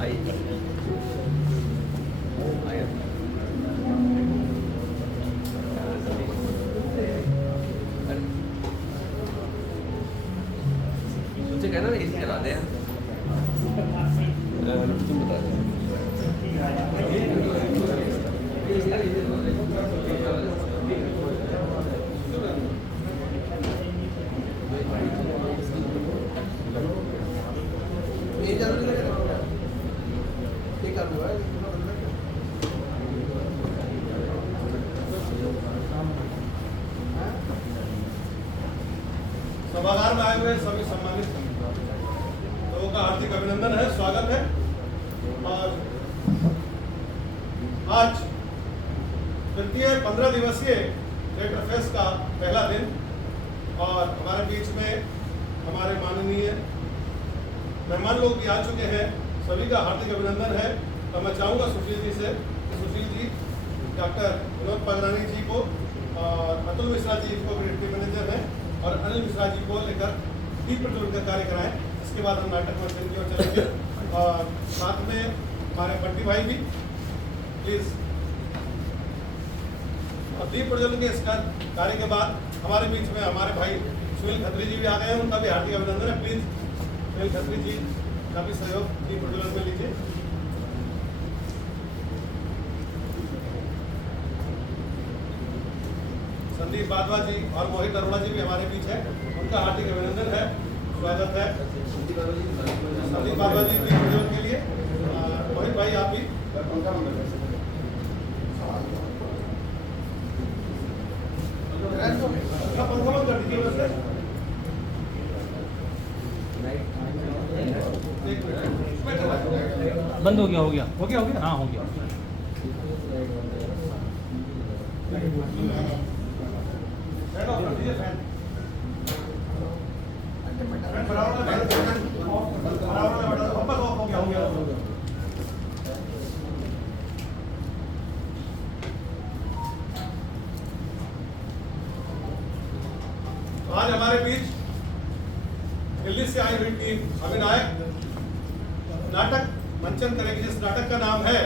मुझसे कहना ना एसी चला दे तुम बता दो। सभागार में आए हुए सभी सम्मानित लोगों का हार्दिक अभिनंदन है, स्वागत है। और आज तृतीय 15 दिवसीय थिएटर फेस्ट का पहला दिन और हमारे बीच में हमारे माननीय मेहमान लोग भी आ चुके हैं, सभी का हार्दिक अभिनंदन है। तो मैं चाहूँगा सुशील जी से, सुशील जी डॉक्टर विनोद पागरानी जी को और अतुल मिश्रा जी को क्रिएटिव मैनेजर हैं और अनिल मिश्रा जी को लेकर दीप प्रज्वलन का कार्य कराएं। इसके बाद हम नाटक मंचन की ओर चलेंगे और साथ में हमारे बंटी भाई भी प्लीज। और दीप प्रज्वलन के इस कार्य के बाद हमारे बीच में हमारे भाई सुनील खत्री जी भी आ गए हैं, उनका भी हार्दिक अभिनंदन है। प्लीज सुनील खत्री जी का भी सहयोग दीप प्रज्वलन में लीजिए। संदीप बादवा जी और मोहित अरोड़ा जी भी हमारे बीच है, उनका हार्दिक अभिनंदन है, स्वागत है। संदीप बादवा जी दीप प्रज्वलन के लिए। मोहित भाई आप भी पंखा बंद कर दीजिए वैसे। बंद हो गया हाँ हो गया। आज हमारे बीच दिल्ली से आई हुई टीम अभिनायक नाटक मंचन करेगी, जिस नाटक का नाम है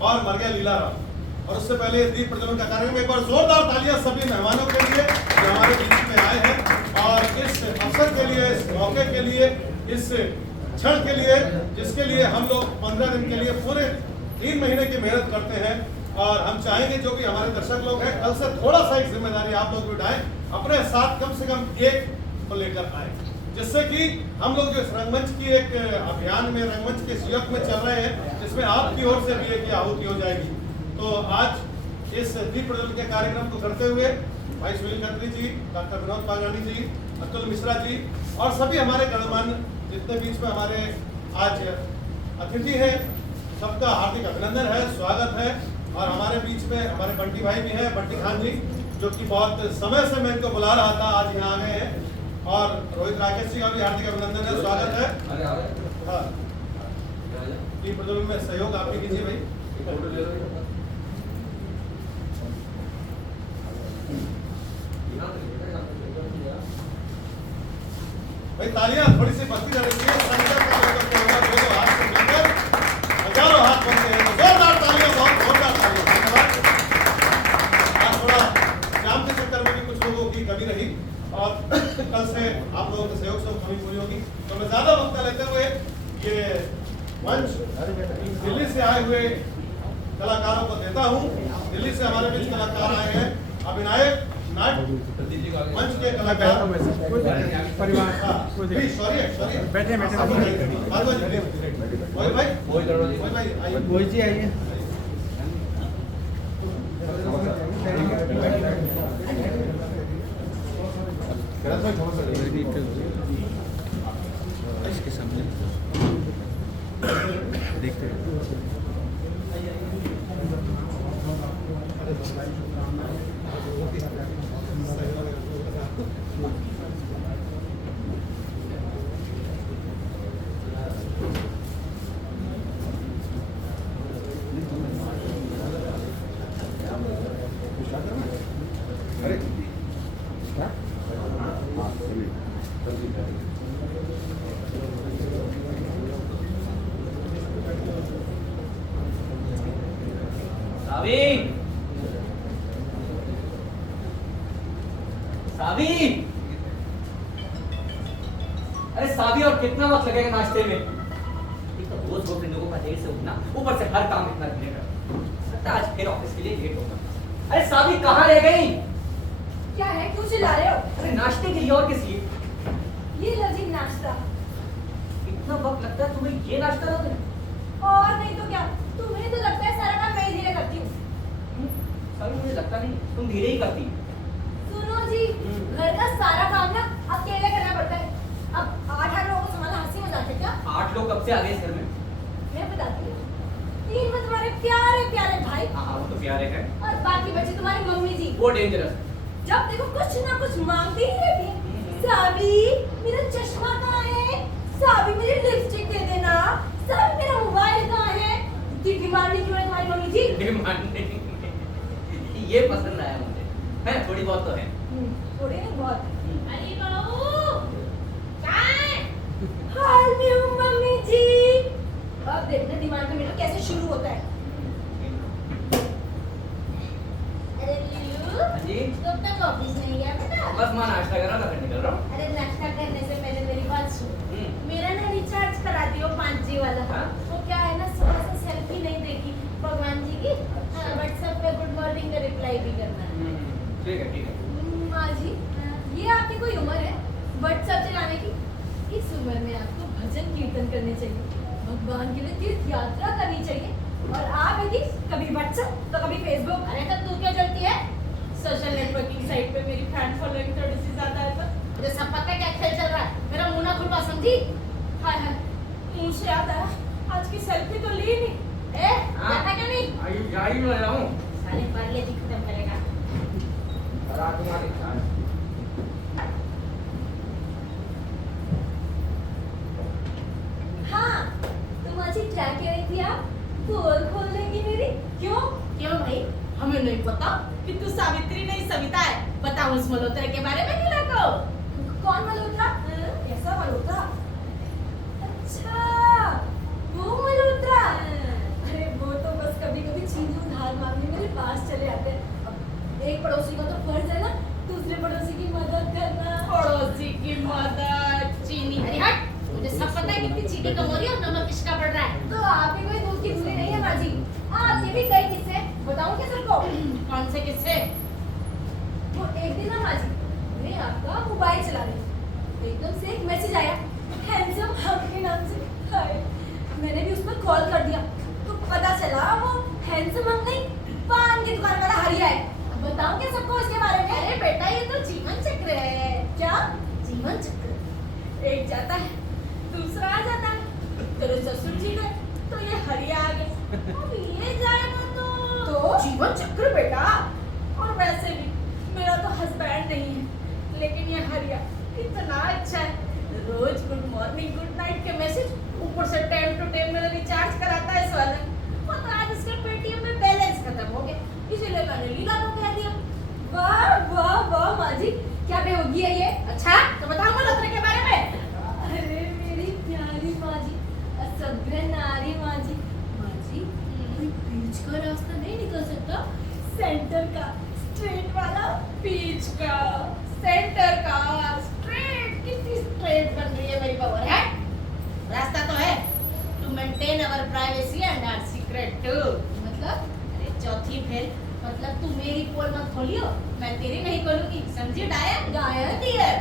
और मर गया लीला राम। और उससे पहले दीप प्रज्वलन का कार्यक्रम, एक बार जोरदार तालियां सभी मेहमानों के लिए जो हमारे बीच में आए हैं और इस अवसर के लिए, इस मौके के लिए, इस क्षण के लिए, जिसके लिए हम लोग 15 दिन के लिए पूरे 3 महीने की मेहनत करते हैं। और हम चाहेंगे जो भी हमारे दर्शक लोग हैं, कल से थोड़ा सा एक जिम्मेदारी आप लोग भी उठाएं, अपने साथ कम से कम एक को लेकर आए, जिससे कि हम लोग जो रंगमंच की एक अभियान में, रंगमंच के युग में चल रहे हैं, जिसमें आपकी ओर से भी एक आहुति हो जाएगी। तो आज इस दीप प्रज्वलन के कार्यक्रम को करते हुए भाई सुनील खत्री जी, डॉक्टर विनोद पागरानी जी, अतुल मिश्रा जी और सभी हमारे गणमान्य जितने बीच में हमारे आज अतिथि हैं, सबका हार्दिक अभिनंदन है, स्वागत है। और हमारे बीच में हमारे बंटी भाई भी हैं, बंटी खान जी, जो कि बहुत समय से मैं इनको बुला रहा था, आज यहाँ आ गए हैं। और रोहित राकेश जी का भी हार्दिक अभिनंदन है, स्वागत है। हाँ, दीप प्रज्वलन में सहयोग आप भी कीजिए भाई। भाई तालियां थोड़ी सी बस्ती जा रही है, हाथ से मिलकर हजारों हाथ बनते हैं, जोरदार तालियां, बहुत जोरदार तालियां, धन्यवाद। आज थोड़ा जाम के चक्कर में भी कुछ लोगों की कमी रही और कल से आप लोगों के सहयोग से कमी पूरी होगी। तो मैं ज्यादा वक्त लेते हुए ये मंच दिल्ली से आए हुए कलाकारों को देता हूँ। दिल्ली से हमारे बीच कलाकार आए हैं, अभिनायक नाट्य मंच के कलाकार परिवार। बैठे भाई जी आइए। इसके सामने देखते हैं। सावी सावी अरे सावी और कितना वक्त लगेगा नाश्ते में? एक तो रोज दो लोगों का देर से उठना, ऊपर से हर काम इतना लेट लगता है। आज फिर ऑफिस के लिए लेट होगा। अरे सावी कहाँ रह गई? क्या है, क्यों चिल्ला रहे हो? अरे नाश्ते के लिए और किस लिए? ये लो जी नाश्ता। इतना वक्त लगता है तुम्हें ये नाश्ता दोगे? और नहीं तो क्या, तुम्हें तो लगता है सारा काम मैं ही धीरे करती हूँ। सावी मुझे लगता नहीं, तुम धीरे ही करती। सुनो जी, घर का सारा काम ना अकेले करना पड़ता है। अब 8 लोगों को संभालना हंसी मजाक है क्या? 8 लोग कब से आ गए इस घर में? मैं बताती हूँ। 3 में तुम्हारे प्यारे प्यारे भाई हाँ वो तो प्यारे हैं। और बाकी बचे तुम्हारी मम्मी जी। वो डेंजरस। जब देखो कुछ ना कुछ मांगती ही रहती है। साबी मेरा चश्मा कहाँ है? साबी मुझे लिपस्टिक दे देना। साबी मेरा मोबाइल कहाँ है? इतनी डिमांडिंग क्यों है तुम्हारी मम्मी जी? डिमांडिंग ये पसंद आया मुझे। है थोड़ी बहुत तो है। थोड़ी नहीं बहुत। अरे बहू क्या है? हाल में हूँ मम्मी जी। अब देखना डिमांड का मेरा कैसे शुरू होता है। अरे लीलू हाँ जी कब तक ऑफिस नहीं गया बेटा? बस मां नाश्ता कर रहा था, फिर निकल रहा हूँ। अरे नाश्ता करने से पहले मेरी बात सुन। मेरा ना रिचार्ज करा दियो 5G वाला। हाँ? वो क्या है ना, सुबह से सेल्फी नहीं देखी भगवान जी की। व्हाट्सएप पे गुड मॉर्निंग का रिप्लाई भी करना है। ठीक है ठीक है। माँ जी, ये आपकी कोई उम्र है व्हाट्सएप चलाने की? इस उम्र में आपको भजन कीर्तन करने चाहिए, भगवान के लिए तीर्थ यात्रा करनी चाहिए। और आप यदि कभी व्हाट्सएप तो कभी फेसबुक। अरे तब तू क्या चलती है? सोशल नेटवर्किंग साइट पे मेरी फैन फॉलोइंग थोड़ी सी ज्यादा है तो मुझे सब पता है क्या खेल चल रहा है। मेरा मुंह ना खुलवा समझी? हाय हाय, मुंह से याद आया, आज की सेल्फी तो ली नहीं। जाता क्यों नहीं? आयु जाई में रहा हूँ। सारे पार्ले जी खत्म करेगा। रात तुम्हारी चाय। हाँ, तुम आज ही क्या कह रही थी आप? पोल खोल देंगी मेरी? क्यों? क्यों भाई? हमें नहीं पता कि तू सावित्री नहीं सविता है। बताओ उस मल्होत्रा के बारे में नीला को। कौन मल्होत्रा? कैसा मल्होत्रा? अच्छा, वो मल्होत्रा। अरे वो तो बस कभी कभी चीजें उधार मांगने मेरे पास चले आते हैं। अब एक पड़ोसी का तो फर्ज है ना दूसरे पड़ोसी की मदद करना। पड़ोसी की मदद चीनी। अरे हट, मुझे सब पता है कितनी चीनी कम हो रही है और नमक किसका पड़ रहा है। तो आप भी कोई दूध की दूरी नहीं है माँ जी। आपके भी कई किस्से बताऊं क्या सबको? कौन से किससे? वो एक दिन ना माँ जी, मैं आपका मोबाइल चला रही थी, एकदम से एक मैसेज आया हैंडसम हम के नाम से। हाय, मैंने भी उस पर कॉल कर दिया तो पता चला वो हैंडसम हम नहीं, पान की दुकान वाला हरिया है। अब बताऊं क्या सबको इसके बारे में? अरे बेटा ये तो जीवन चक्र है। क्या? जीवन चक्र। एक जाता है दूसरा आ जाता है। तेरे ससुर जी गए तो ये हरिया आ गए, अब ये जाएगा तो जीवन चक्र बेटा। और वैसे भी मेरा तो हस्बैंड नहीं है, लेकिन ये हरिया इतना अच्छा है। रोज गुड मॉर्निंग गुड नाइट के मैसेज, ऊपर से टाइम टू टाइम मेरा रिचार्ज कराता है इस वाले। वो तो आज इसका पेटीएम में बैलेंस खत्म हो गया, इसीलिए मैंने लीला को कह दिया। वाह वाह वाह माँ जी, क्या बेहोगी है ये? अच्छा तो बताओ मल्होत्रा के बारे में। अरे मेरी प्यारी माँ जी, असभ्य नारी माँ जी। माँ जी, कोई बीच का रास्ता नहीं निकल सकता? सेंटर का, स्ट्रेट वाला। बीच का, सेंटर का, स्ट्रेट। कितनी स्ट्रेट बन रही है मेरी पावर है। रास्ता तो है, to maintain our privacy and our secret too. मतलब? अरे चौथी फेल, मतलब तू मेरी पोल मत खोलियो, मैं तेरी नहीं खोलूंगी, समझी डायर? डायर? डियर।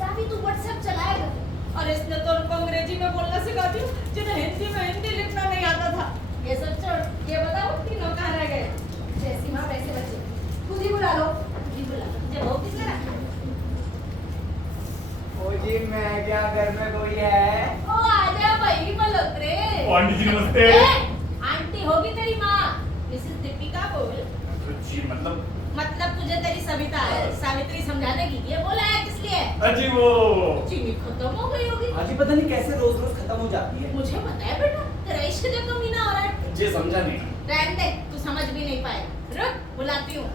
साबी तू व्हाट्सएप चलाएगा? और इसने तो उनको अंग्रेजी में बोलना सिखा दिया, जिन्हें हिंदी में हिंदी लिखना नहीं आता था। ये सब छोड़, ये बताओ तीनों कहाँ रह गए? जैसी माँ वैसे बच्चे, खुद ही बुला लो। जी बोला, जब वो किसने रखा? ओ जी मैं क्या घर में कोई है? ओ आजा भाई मल्होत्रे। आंटी जी नमस्ते। आंटी होगी तेरी माँ, मिसेस दीपिका बोल। जी मतलब तुझे तेरी सविता है, सावित्री समझा देगी। ये बोला है किस लिए? अजी वो चीनी खत्म हो गई होगी। आज पता नहीं कैसे रोज रोज खत्म हो जाती है। मुझे पता है बेटा, तेरा इश्क जब कमीना हो रहा है। जी समझा नहीं। रहने दे, तू समझ भी नहीं पाए। रुक, बुलाती हूँ।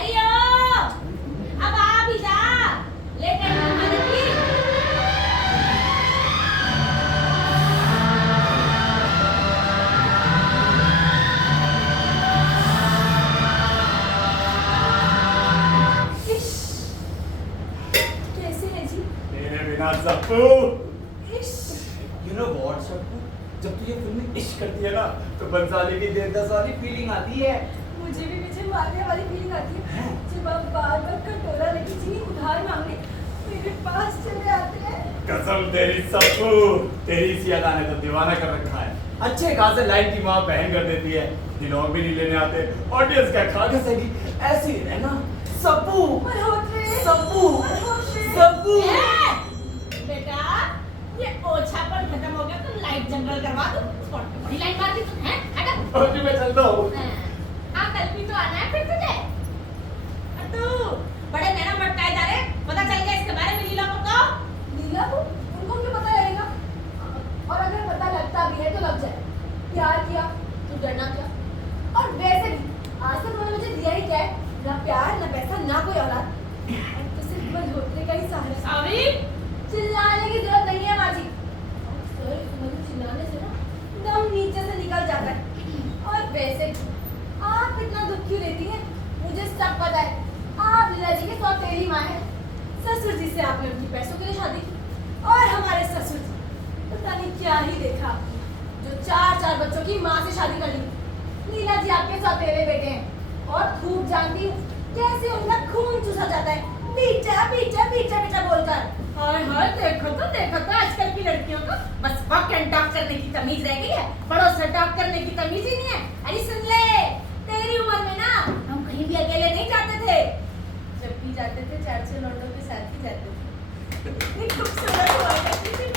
अयो, अब आ भी जा, लेट आने की। सप्पू। You know what, सप्पू? जब तू ये फिल्म इश्क करती है ना तो बंसाली की देवदास वाली फीलिंग आती है। मुझे भी पीछे मारने वाली फीलिंग आती है जब आप बार बार कटोरा लेके चीनी उधार मांगने मेरे पास चले आते हैं। कसम तेरी सप्पू, तेरी इसी अदा ने तो दीवाना कर रखा है। अच्छे खासे लाइन की माँ बहन कर देती है, दिलों भी नहीं लेने आते, ऑडियंस का खा के सही ऐसी रहना सप्पू सप्पू सप्पू। बेटा ये ओछापन खत्म हो गया तो लाइट जनरल करवा दो। स्पॉट पे बड़ी लाइट मार दी तुम हैं? हटो। और मैं चलता हूँ। हाँ कल भी तो आना है फिर तुझे। और तू बड़े नैना मटकाए जा रहे, पता चल गया इसके बारे में लीला को तो? लीला को उनको क्यों पता लगेगा? और अगर पता लगता भी है तो लग जाए। प्यार किया तो डरना क्या? और वैसे भी आज तक उन्होंने मुझे दिया ही क्या है? ना प्यार ना पैसा ना कोई औलाद। अब तो सिर्फ मल्होत्रे का ही सहारा। सावी चिल्लाने की जरूरत नहीं है माजी। सर मुझे चिल्लाने से ना दम नीचे से निकल जाता है। और वैसे भी आप इतना दुख क्यों लेती हैं? मुझे सब पता है। आप लीला जी के सौतेली माँ हैं। ससुर जी से आपने उनकी पैसों के लिए शादी की और हमारे ससुर जी पता नहीं क्या ही देखा आपने जो 4 बच्चों की माँ से शादी कर ली। लीला जी आपके सौतेले बेटे हैं और खूब जानती हूँ कैसे उनका खून चूसा जाता है पीछा पीछा पीछा पीछा बोलकर। हाय हाय देखो तो आजकल की लड़कियों को बस वॉक एंड टॉक करने की तमीज रह गई है, पड़ोस से टॉक करने की तमीज ही नहीं है। अरे सुन ले, तेरी उम्र में ना हम कहीं भी अकेले नहीं जाते थे। जब भी जाते थे 4-6 लौंडों के साथ ही जाते थे। इतनी खूबसूरत हुआ करती थी।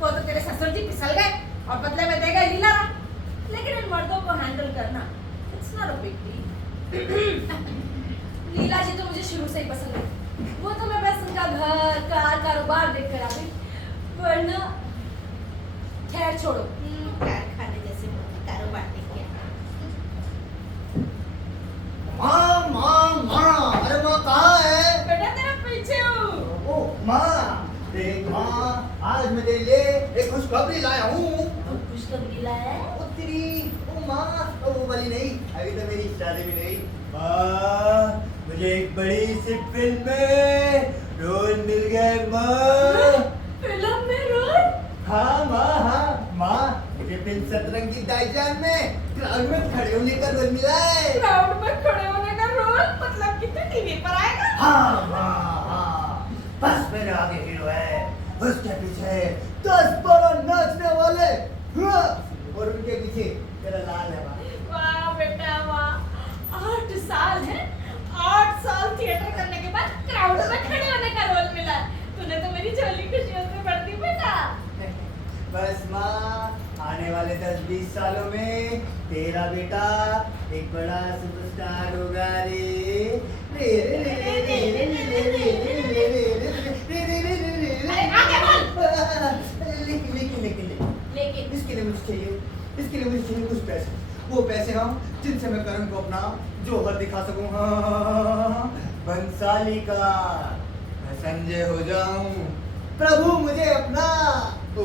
वो तो तेरे ससुर जी फिसल गए और बदले में दे गए लीला। लेकिन इन मर्दों को हैंडल करना it's not a big deal. Leela ji तो मुझे शुरू से ही पसंद है। वो तो मैं बस उनका घर कार कारोबार देख कर आ गई, वरना खैर छोड़ो। कारखाने जैसे कारोबार देखिए। माँ माँ माँ, अरे माँ कहाँ है? बेटा तेरा पीछे हूँ। ओ माँ, देख माँ, आज मैं तेरे लिए एक खुशखबरी लाया हूँ। खुशखबरी लाया है? ओ तेरी, ओ माँ, ओ वो वाली नहीं, अभी तो मेरी शादी भी नहीं। माँ, मुझे एक बड़ी सी फिल्म में रोल मिल गया है माँ। फिल्म में रोल? हाँ माँ, मुझे फिल्म सतरंगी दाईजान में क्राउड में खड़े होने का रोल मिला है। क्राउड में खड़े होने का रोल? मतलब कि तू टीवी पर आएगा? हाँ माँ, बस मेरे आगे हीरो है, उसके पीछे 10-12 नाचने वाले, हाँ, और उनके पीछे तेरा लाल है माँ। वाह बेटा वाह, 8 साल है, 8 साल थिएटर करने के बाद क्राउड में खड़े होने का रोल मिला। तूने तो मेरी झोली खुशियों से भर दी बेटा। बस माँ, आने वाले 10-20 सालों में तेरा बेटा एक बड़ा सुपरस्टार होगा रे। अरे आगे बोल। लेकिन इसके लिए मुझे चाहिए कुछ पैसे। वो पैसे हम जिनसे मैं करण को अपना जोहर दिखा सकूं। हाँ, बंसाली का मैं संजय हो जाऊं, प्रभु मुझे अपना ओ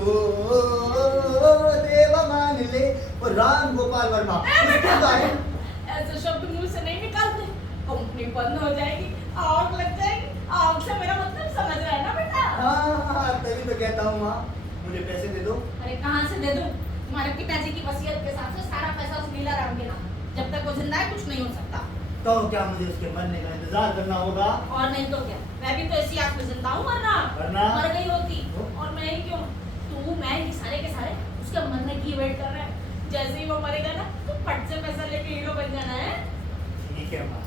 देवा मान ले, और राम गोपाल वर्मा उसके बारे ऐसे शब्द मुंह से नहीं निकालते, कंपनी बंद हो जाएगी, आग लग जाएगी। आग से मेरा मतलब समझ रहा है ना बेटा? हाँ, तभी तो कहता हूँ माँ, मुझे पैसे दे दो। अरे कहाँ से दे दूं? तुम्हारे पिताजी की वसीयत के हिसाब से सारा पैसा उस लीला राम के नाम। जब तक वो जिंदा है कुछ नहीं हो सकता। तो क्या मुझे उसके मरने का इंतजार करना होगा? और नहीं तो क्या, मैं भी तो इसी आग में जिंदा हूँ। वरना मर गई होती। और मैं ही क्यों, तू मैं ये सारे के सारे उसके मरने की वेट कर रहे हैं। जैसे ही वो मरेगा ना तो फट से पैसा लेके हीरो बन जाना है। ठीक है माँ।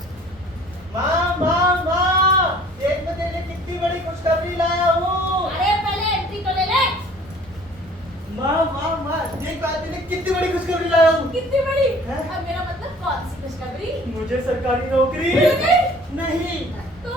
माँ, देख मैं तेरे लिए कितनी बड़ी खुशखबरी लाया हूँ। अरे पहले एंट्री तो ले ले। माँ, देख मैं तेरे लिए कितनी बड़ी खुशखबरी लाया हूँ। कितनी बड़ी? हैं? अब मेरा मतलब कौन सी खुशखबरी? मुझे सरकारी नौकरी मिल गई? नहीं तो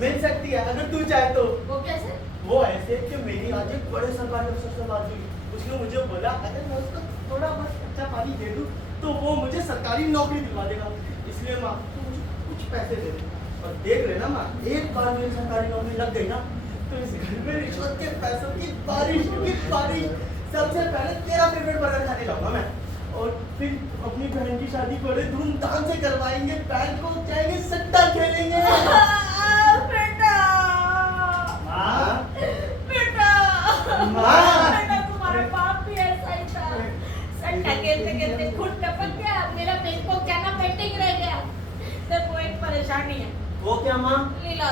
मिल सकती है अगर तू चाहे तो। वो कैसे? वो ऐसे कि मेरी आज एक बड़े सरकारी अफसर से बात हुई, उसने मुझे बोला अगर मैं उसको थोड़ा बहुत अच्छा पानी दे दूं तो वो मुझे सरकारी नौकरी दिलवा देगा। इसलिए माँ तू मुझे कुछ पैसे दे दे, और देख लेना माँ, एक बार मेरी सरकारी नौकरी लग गई ना तो इस घर में रिश्वत के पैसों की बारिश की बारिश। सबसे पहले तेरा फेवरेट बर्गर खाने जाऊंगा मैं, और फिर अपनी बहन की शादी बड़े धूमधाम से करवाएंगे, बैंक को जाएंगे, सट्टा खेलेंगे। बेटा माँ बेटा सट्टा खेलते खेलते खुद टपक गया, मेरा पेट को क्या ना पेटिंग रह गया। तो वो एक परेशानी है। वो क्या माँ? लीला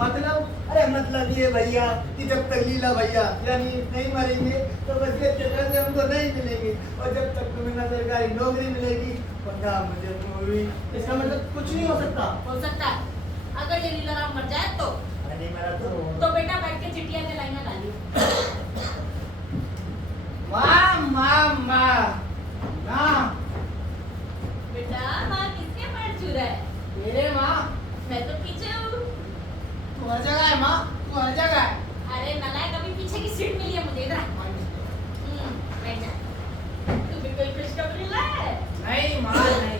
मतलब? अरे मतलब ये भैया कि जब तक लीला भैया यानी नहीं मरेंगे तो वसीयत के पैसे हमको नहीं मिलेंगे, और जब तक तुम्हें ना सरकारी नौकरी मिलेगी पंगा मुझे मूवी। इसका मतलब कुछ नहीं हो सकता। हो सकता है, अगर ये लीला राम मर जाए तो नहीं मरा तो बेटा बैठ के चिटिया के लाइना डालियो। वाह माँ माँ माँ बेटा माँ किसके पर चुरा है? मेरे माँ। मैं तो पीछे हूँ। तू हर जगह है माँ, तू हर जगह है। अरे नलायक, अभी पीछे की सीट मिली है मुझे इधर। बैठ जा। तू भी कोई खुशखबरी लाए? नहीं माँ नहीं,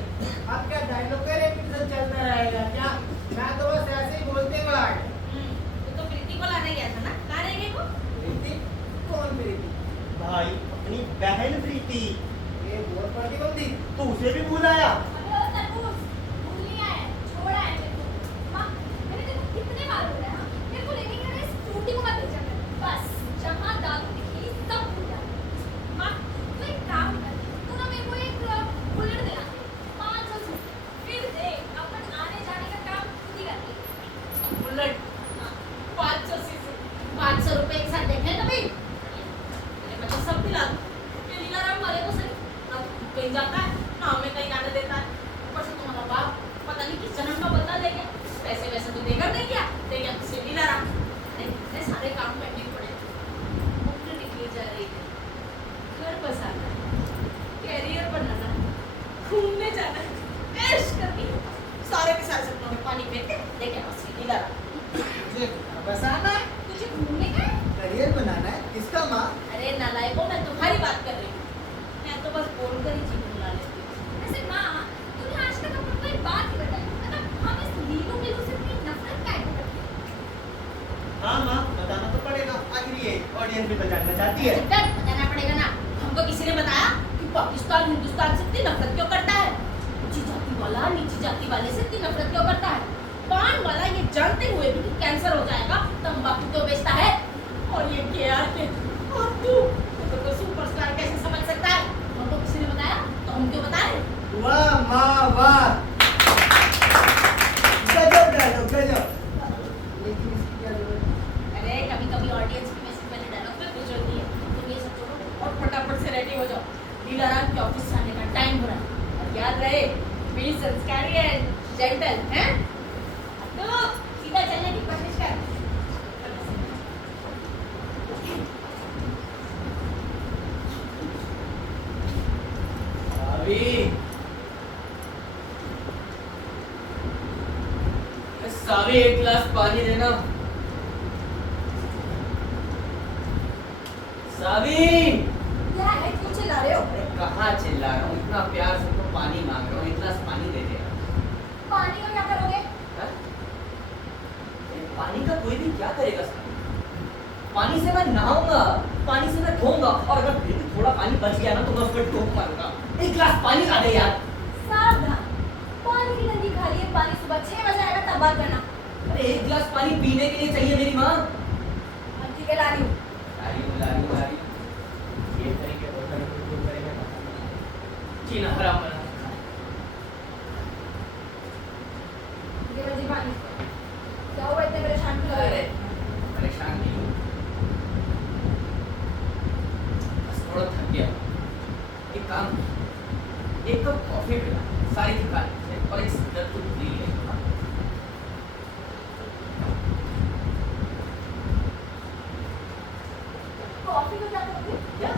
अब क्या डायलॉग का रिपीटेशन चलता रहेगा क्या? मैं तो बस ऐसे ही बोलते हुए आ गया। तू तो प्रीति को लाने गया था ना? कहाँ रह गई वो? प्रीति? कौन प्रीति? भाई अपनी बहन प्रीति। ये बोल पड़ती बंदी, तू उसे भी भूल आया? अबे ओ तरबूज, भूल नहीं आया, छोड़ा है मेरे को। माँ, मैंने तेरे को कितने बार बोला है, हाँ? मेरे को लेने के लिए स्कूटी को मत भेजा कर। बस, जहाँ दारू दिखी, सब भूल जा। माँ, तू एक काम कर, तू ना मेरे को एक बुलेट दिला दे, 500 सीसी। फिर देख, अपन आने जाने का काम खुद ही कर लेंगे। बुलेट। हाँ। 500 सीसी। 500 रुपए एक साथ देखे कभी? अरे मैं तो सब दिला दूँ। ये लीला राम मरे तो सही, ना तो कहीं जाता है, ना हमें कहीं जाने देता है। ऊपर से तुम्हारा बाप पता नहीं किस जन्म का बदला ले गया। पैसे वैसे तो देकर नहीं गया, दे गया किसी लीला राम। अरे इतने सारे काम पेंडिंग पड़े। नौकरी निकली जा रही है, घर बसाना है, कैरियर बनाना है, घूमने जाना है, ऐश करनी है। सारे के सारे सपनों में पानी फेंक के दे गया बस ये लीला राम। मुझे बसाना है, तुझे घूमने का है? करियर बनाना है। किसका माँ? अरे नालायकों, मैं तुम्हारी बात कर रही हूँ। मैं तो बस बोलकर ही जीवन बुला लेती हूँ। वैसे माँ, तूने आज तक अपन को एक बात ही बताई, मतलब हम इस लीलू वीलू से इतनी नफरत काहे को करते हैं? हाँ माँ, बताना तो पड़ेगा, आखिर ये ऑडियंस भी जानना चाहती है। डर बताना पड़ेगा ना। हमको किसी ने बताया कि पाकिस्तान हिंदुस्तान से इतनी नफरत क्यों करता है? ऊंची जाति वाला नीची जाति वाले से इतनी नफरत क्यों करता है? पान वाला ये जानते हुए भी कि कैंसर हो जाएगा तंबाकू क्यों बेचता है? और ये केआर के और तू तो सुपरस्टार कैसे समझ सकता है? हमको किसी ने बताया तो हम क्यों बताएं? वाह माँ वाह, गजब डायलॉग गजब। लेकिन इसकी क्या जरूरत है? अरे कभी कभी ऑडियंस की मैसेज वाले डायलॉग में कुछ होती है। तुम ये सब छोड़ो और फटाफट से रेडी हो जाओ। लीला राम के ऑफिस जाने का टाइम हो रहा है। और याद रहे, बी संस्कारी है, जेंटल हैं? तो सीधा चलने की कोशिश कर। सावी एक गिलास पानी देना। सावी, क्या है, क्यों चिल्ला रहे हो? अरे कहाँ चिल्ला रहा हूँ, इतना प्यार से तो पानी मांग रहा हूँ, एक गिलास पानी दे दे। पानी का क्या करोगे? हाँ? अरे पानी का कोई भी क्या करेगा सावी? पानी से मैं नहाऊंगा, पानी से मैं धोऊंगा, और अगर फिर भी थोड़ा पानी बच गया ना तो मैं उस पर टोक मारूंगा। एक गिलास पानी ला दे यार। सावधान, पानी की टंकी खाली है, पानी सुबह 6 बजे आएगा तब बात करना। अरे एक गिलास पानी पीने के लिए चाहिए मेरी माँ। अब ठीक है, ला रही हूँ। लारी ये करेंगे वो करेंगे जीना हराम बना रखा है। ये लो जी पानी। क्या हुआ, इतने परेशान क्यों लग रहे अरे हो? परेशान नहीं हूँ, बस थोड़ा थक गया। एक काम, एक कप कॉफी पिला, सारी थकान से, और एक सिगरेट तो पी ले। कॉफी को क्या करोगे? क्या?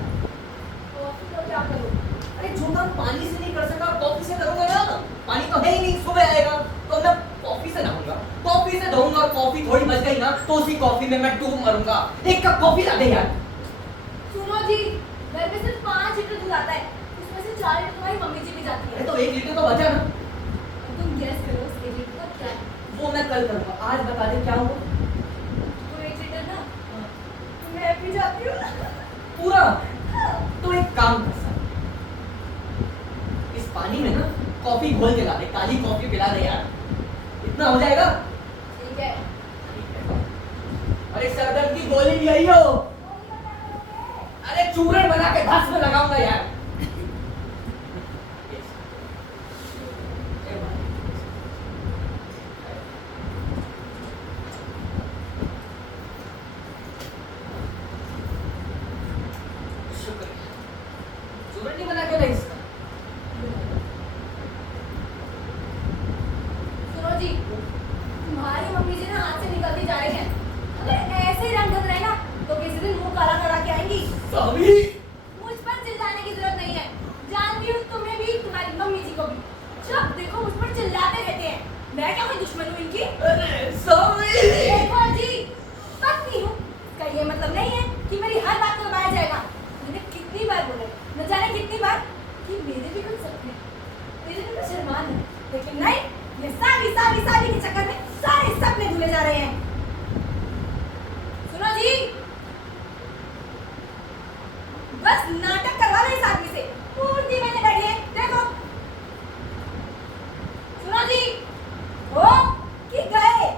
कॉफी को क्या करोगे? अरे जो काम पानी से नहीं कर सका कॉफी से करूंगा ना। पानी तो है ही नहीं, सुबह आएगा तो मैं कॉफी से नहाऊंगा, कॉफी से धोऊंगा, और कॉफी थोड़ी बच गई ना तो उसी कॉफी में मैं डूब मरूंगा। एक कप कॉफी ला दे यार। सुनो जी, घर में सिर्फ 5 लीटर दूध आता है, उसमें से 4 लीटर तुम्हारी मम्मी जी भी जाती अरे है। तो 1 लीटर तो बचा ना। तुम गैस करो उस 1 लीटर का क्या है? वो मैं कल करूंगा, आज बता दे क्या हुआ। वो 1 लीटर ना मैं भी जाती हूँ। पूरा? तो एक काम कर सकते, इस पानी में ना कॉफी घोल के ला दे, काली कॉफी पिला दे यार, इतना हो जाएगा। ठीक है। अरे सरदर्द की गोली भी आई हो। अरे चूरन बना के घास में लगाऊंगा यार। सूरज बना के नहीं इसका। सुनो जी, तुम्हारी मम्मी जी ना हाथ से निकलती जा रही है। अगर ऐसे ही रंग ढंग रहे ना तो किसी दिन मुंह काला करा के आएंगी। सावी मुझ पर चिल्लाने की जरूरत नहीं है, जानती हूँ तुम्हें भी तुम्हारी मम्मी जी को भी। जब देखो मुझ पर चिल्लाते रहते हैं। मैं क्या कोई दुश्मन हूँ इनकी? अरे सावी देखो जी, पत्नी हूँ का ये मतलब नहीं है कि मेरी हर बात को दबाया जाएगा। मैंने कितनी बार बोला, न जाने कितनी बार, कि मेरे भी कुछ सपने, मेरे भी कुछ अरमान है, लेकिन नहीं, ये सावी के चक्कर में सारे सपने धुले जा रहे हैं। सुनो जी, बस नाटक करवा रहे इस आदमी से, पूरी मैंने बैठी है, देखो। सुनो जी, हो कि गए?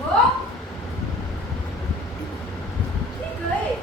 हो कि गए?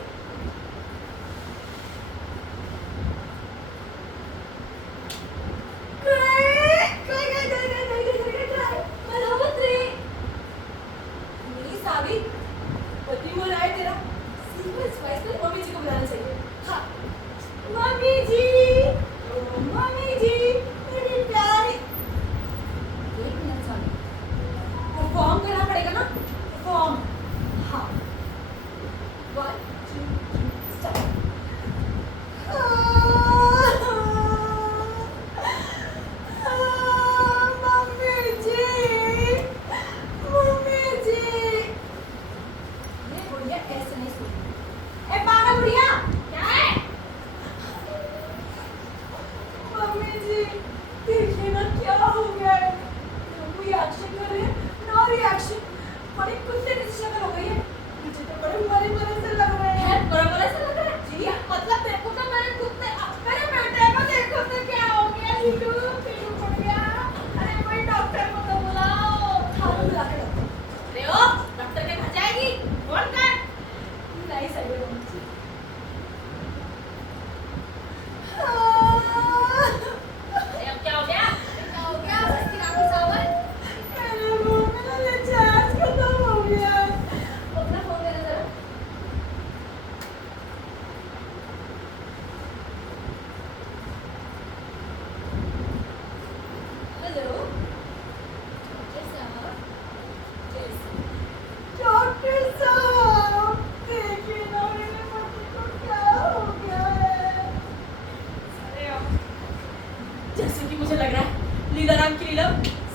जैसे कि मुझे लग रहा है लीला राम की लीला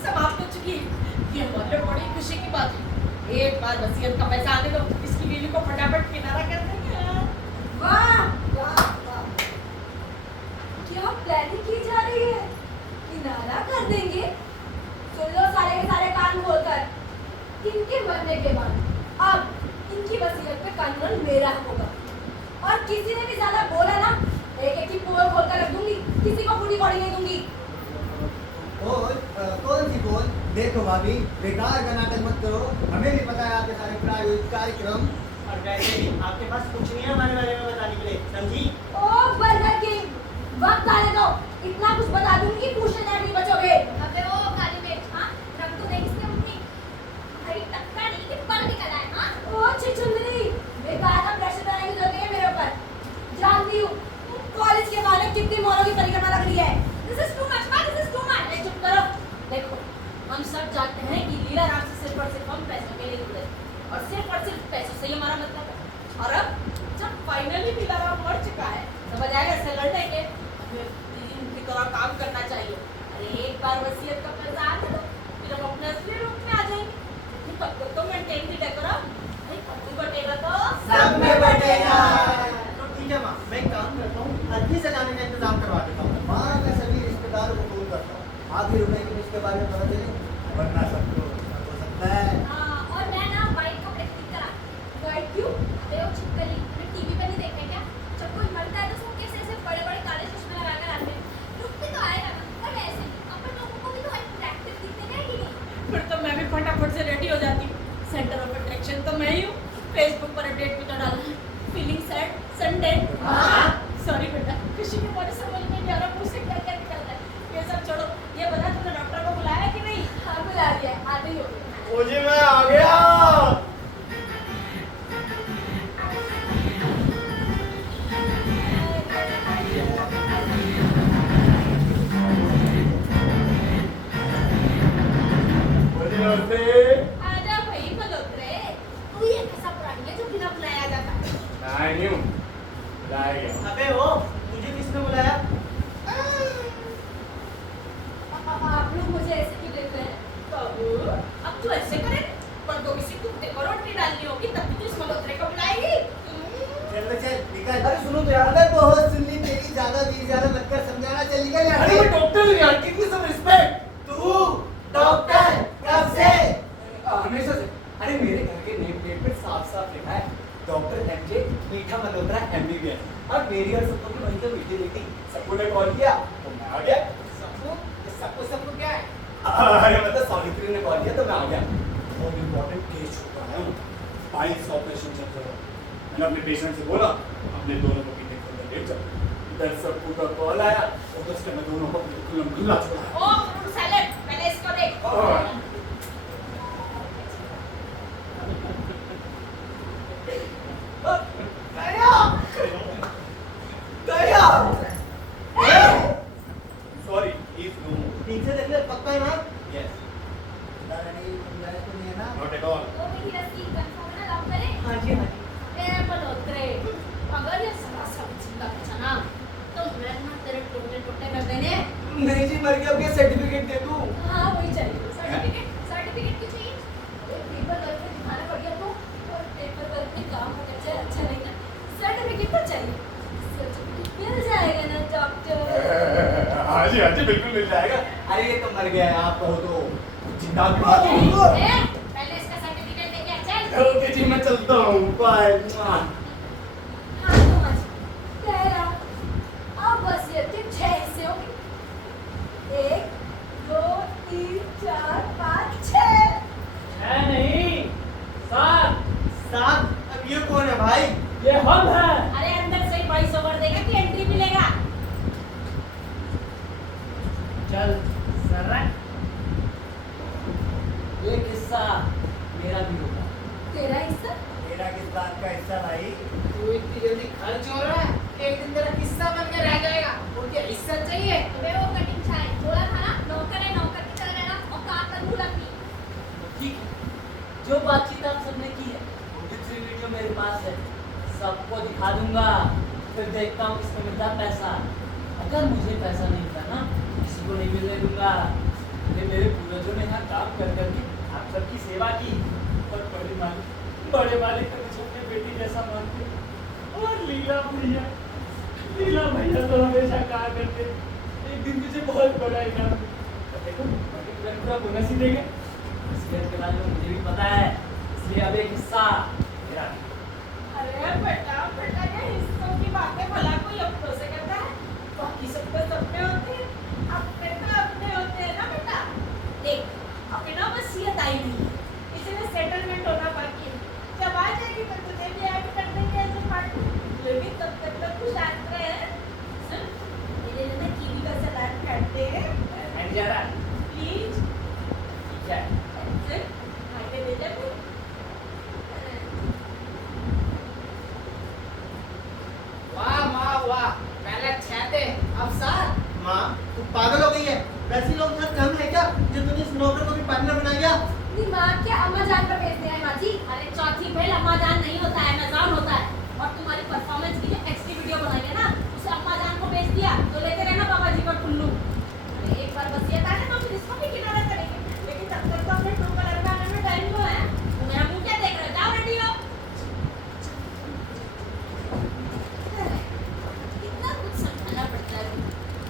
समाप्त हो चुकी है। ये हमारे लिए बड़ी खुशी की बात है। एक बार वसीयत का पैसा आने दो, इसकी बीवी को फटाफट किनारा कर देंगे। वाह वाह वाह, क्या प्लानिंग की जा रही है? किनारा कर देंगे? सुन लो सारे के सारे कान खोलकर, इनके मरने के बाद अब इनकी वसीयत पे कानून मेरा होगा, और किसी ने भी ज्यादा बोला ना, एक एक की पोल खोलकर रख दूंगी, किसी को पूरी बॉडी नहीं दूंगी। कौन सी बोल? देखो भाभी, बेकार का नाटक मत करो, हमें भी पता है आपके सारे प्रायोगिक कार्यक्रम, और वैसे भी आपके पास कुछ नहीं है हमारे बारे में बताने के लिए, समझी? ओ बर्गर किंग, वक्त आने दो, इतना कुछ बता दूंगी कि पूछने लायक नहीं बचोगे। अबे ओ काली मिर्च, हाँ? रख तो देख इसने अपनी भाई टक्का नहीं कि पर निकल आए, हाँ? ओ छिछुंदरी, बेकार का प्रेशर बनाने की जरूरत नहीं है मेरे ऊपर। जानती हूँ कॉलेज के बाद कितनी मोरों की परिक्रमा लग रही है। This is too much, हाँ? This is too much. चुप करो। देखो, हम सब जानते हैं कि लीला राम से सिर्फ और सिर्फ हम पैसों के लिए जुड़े, और सिर्फ पैसों से ही हमारा मतलब है। और अब जब फाइनली लीला राम मर चुका है, समझ आएगा इससे लड़ने के हमें तीन की तरह काम करना चाहिए। अरे एक बार वसीयत का पैसा आ गया तो फिर हम अपने असली रूप में आ जाएंगे। तब तक तो मेंटेन की डेकोरम नहीं, पप्पू बटेगा तो सब में बटेगा। तो ठीक है माँ, मैं एक काम करता हूँ, अभी से जाने का इंतजाम करवा देता हूँ। माँ मैं सभी रिश्तेदारों को फोन करता हूँ, आप ही रुपए की इसके बारे में पता चले, वरना सबको हो सकता है। हाँ, और मैं ना वाइट कपड़े खरीद कर आई। वाइट क्यों? अरे वो छिपकली, मैंने टीवी पे नहीं देखा क्या? जब कोई मरता है तो उसको कैसे ऐसे बड़े-बड़े काले चश्मे लगा कर आते हैं। लुक भी तो आएगा ना, और वैसे भी अपन लोगों को भी तो अट्रैक्टिव दिखते हैं कि नहीं? फिर तो मैं भी फटाफट से रेडी हो जाती हूँ। सेंटर ऑफ अट्रैक्शन तो मैं ही हूँ। फेसबुक पर अपडेट भी तो डालना, फीलिंग सैड संडे। सॉरी बेटा, खुशी के बारे समझ में नहीं आ रहा, मुझसे क्या निकल रहा है। ये सब छोड़ो, ये बता तुमने डॉक्टर को बुलाया कि नहीं? हाँ बुला दिया, आते ही हो गए। मुझे मैं आ गया। आजा भाई मल्होत्रे, तू ये कैसा प्राणी है जो बिना बुलाया जाता? अबे ओ, मुझे किसने बुलाया? आप लोग मुझे ऐसे क्यों देख रहे हैं? बाबू, अब तू ऐसे करे, पर तो किसी कुत्ते को रोटी डालनी होगी तब तू इस मल्होत्रे को बुलाएगी। चल निकल। अरे सुनो तो यार, मैं बहुत सुन ली तेरी, ज्यादा दी ज्यादा लगकर समझाना। चल निकल यार। अरे मैं डॉक्टर हूँ यार, कितनी सब रिस्पेक्ट। तू डॉक्टर कब से? हमेशा से। अरे मेरे घर के नेम प्लेट पे साफ साफ लिखा है डॉक्टर एमजे मीठा मल्होत्रा एमबीबीएस। और मेरी और सबको की वहीं तो मीठी मीठी सबको ने कॉल किया तो मैं आ गया। सबको क्या है? अरे मतलब सावित्री ने कॉल किया तो मैं आ गया। बहुत इंपॉर्टेंट केस छूट रहा है, 22 ऑपरेशन चल रहा है। मैंने अपने पेशेंट से बोला अपने दोनों को पीने के अंदर ले जाओ। इधर सबको का कॉल आया और उसके मैं दोनों को बिल्कुल खुला छोड़ा। ओ फ्रूट सैलेड, पहले इसको देख। सॉरी इफ नो पीछे देख ले, पक्का है ना? यस नहीं है ना? Not at all. वो मेरी रस्सी कंफर्म है ना, लॉक करें? हाँ जी हाँ जी। ए मल्होत्रे, अगर ये सारा सब जिंदा बचा ना तो मैं ना तेरे टोटे टोटे कर देने। नहीं जी मर गया, अपने सर्टिफिकेट दे दूं। हाँ वही चाहिए। सर्टिफिकेट क्यों चाहिए? पेपर वर्क में दिखाना पड़ गया तो, और पेपर वर्क में काम हो जाए अच्छा नहीं ना, सर्टिफिकेट तो चाहिए। सर्टिफिकेट मिल जाएगा ना डॉक्टर? हाँ जी बिल्कुल मिल जाएगा। अरे ये तो मर गया है, आप कहो तो जिंदा भी मार ए, दूंगा। पहले इसका सर्टिफिकेट दे के चल। ओके जी मैं चलता हूँ, बाय। हाँ समझ तेरा। अब वसीयत के 6 हिस्से होंगे, 1 2 3 4 5 6। है नहीं, 7। साथ? अब ये कौन है भाई? ये हम हैं। अरे अंदर से ही 22 ओवर देगा कि एंट्री मिलेगा। चल सरक। ये किस्सा मेरा भी होगा। तेरा हिस्सा? तेरा किस बात का हिस्सा भाई? तू इतनी जल्दी खर्च हो रहा है, एक दिन तेरा किस्सा बन के रह जाएगा। और क्या हिस्सा चाहिए? अबे वो कटिंग छाए बोला था ना, नौकर है नौकर की तरह रहना और काम का धूल अपनी। ठीक है, जो बातचीत आप सबने की है वो दूसरी वीडियो मेरे पास है, सबको दिखा दूंगा। फिर देखता हूँ किसको मिलता है पैसा। अगर मुझे पैसा नहीं मिलता ना, किसी को नहीं मिलने दूंगा। ये मेरे पूर्वजों ने यहाँ काम कर करके आप सबकी सेवा की, और बड़े मालिक को मुझे अपने बेटी जैसा मानते। और लीला भैया तो हमेशा कहा करते एक दिन मुझे बहुत बड़ा इनाम मिलेगा। देखो पूरा बोनस ही देंगे। इसलिए के बारे में मुझे भी पता है, इसलिए अब एक हिस्सा मेरा। अरे बेटा बेटा, ये हिस्सों की बातें भला कोई अपनों से करता है? बाकी सबको सपने होते हैं, अपने तो अपने होते हैं ना बेटा। देख, अपनी ना वसीयत आई नहीं है, इसलिए सेटलमेंट होना बाकी है। जब आ जाएगी तो तुझे भी ऐड कर देंगे ऐसे पार्टी। लेकिन तब तक तो कुछ शांत रहे। सुन, मेरे लिए ना कीवी का सलाद काटते हैं मैं जा रहा प्लीज। ठीक है। सुन, आगे दे दे फिर। वाह वाह वाह, पहले 6 थे अब 7। माँ तू पागल हो गई है? वैसे लोग घर कम है क्या जो तूने इस नौकर को भी पार्टनर बना दिया? दिमाग क्या अम्मा जान पर भेजते हैं माँ जी? अरे चौथी फेल अम्मा जान नहीं होता है, अमेज़न होता है। और तुम्हारी परफॉर्मेंस की जो एक्सटी वीडियो बनाई है ना, उसे अम्मा जान को भेज दिया तो लेते रहना बाबा जी का कुल्लू। अरे एक बार वसीयत आने तो फिर इसको भी किनारा करेंगे, लेकिन तब तक तो अपने ट्रू कलर का आने में टाइम तो है। तुम मेरा मुंह क्या देख रहे हो? जाओ रेडी हो। इतना कुछ समझाना पड़ता है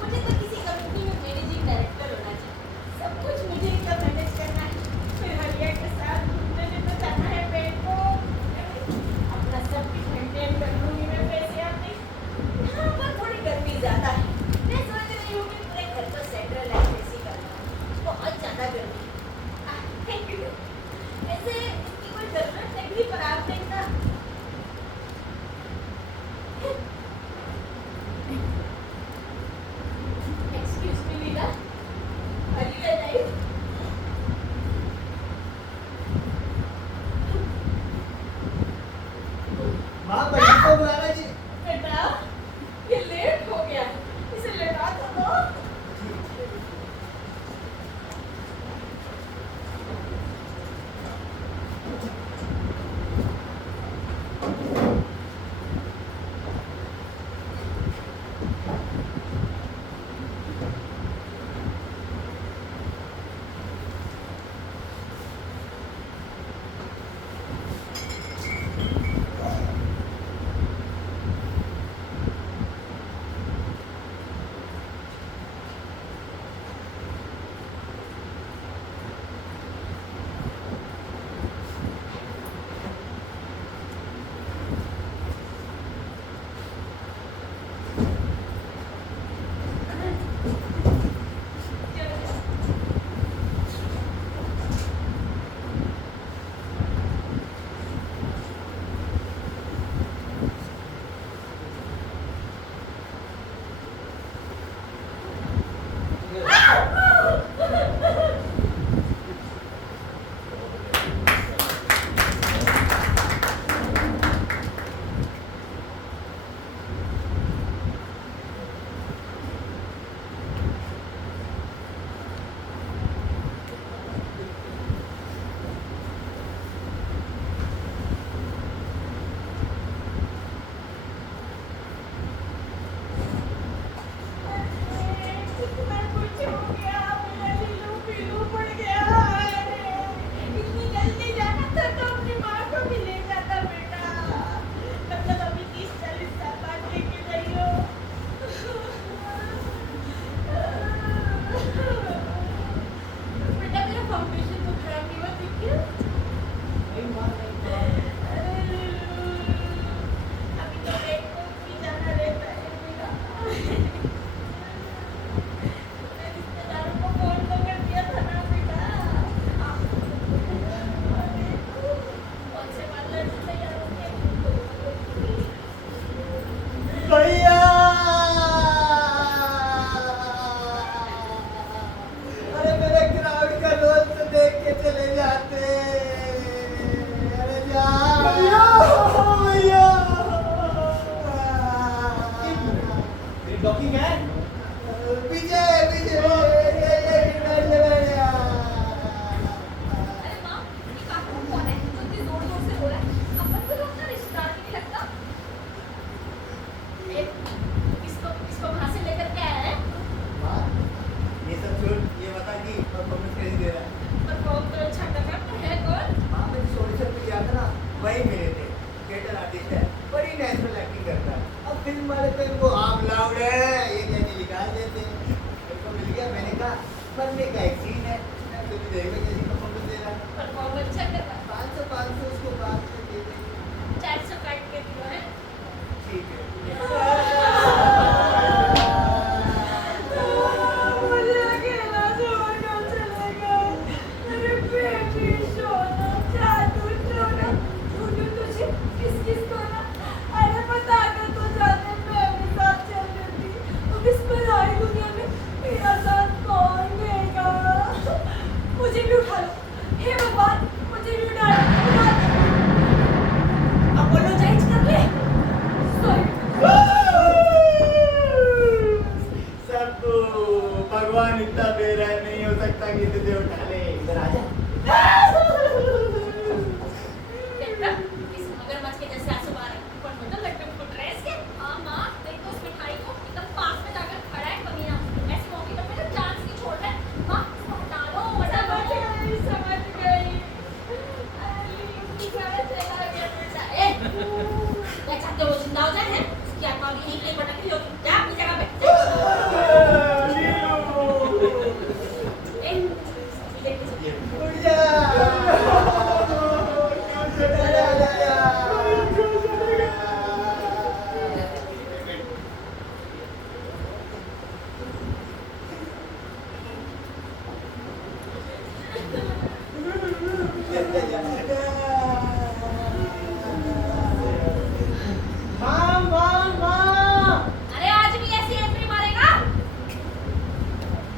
मुझे तो। किसी कंपनी में मैनेजिंग डायरेक्टर होना चाहिए, सब कुछ मुझे इतना मैनेज करना है। फिर हरिया के साथ घूमने भी तो जाना है पेट को। अपना सब कुछ मेंटेन कर लूंगी मैं पैसे अपने। यहाँ पर थोड़ी गर्मी ज्यादा है। मैं सोच रही हूँ कि पूरे घर को सेंट्रल लाइट ऐसी करना, बहुत ज्यादा गर्मी है। Thank you. वैसे इसकी कोई जरूरत नहीं थी, पर आप देखना। Excuse me, Lila. Are you alive? अभी यहीं पे भटक रही होगी। जा अपनी जगह पे। जा। ए, ये उड़ जा। माँ माँ माँ अरे आज भी ऐसी एंट्री मारेगा?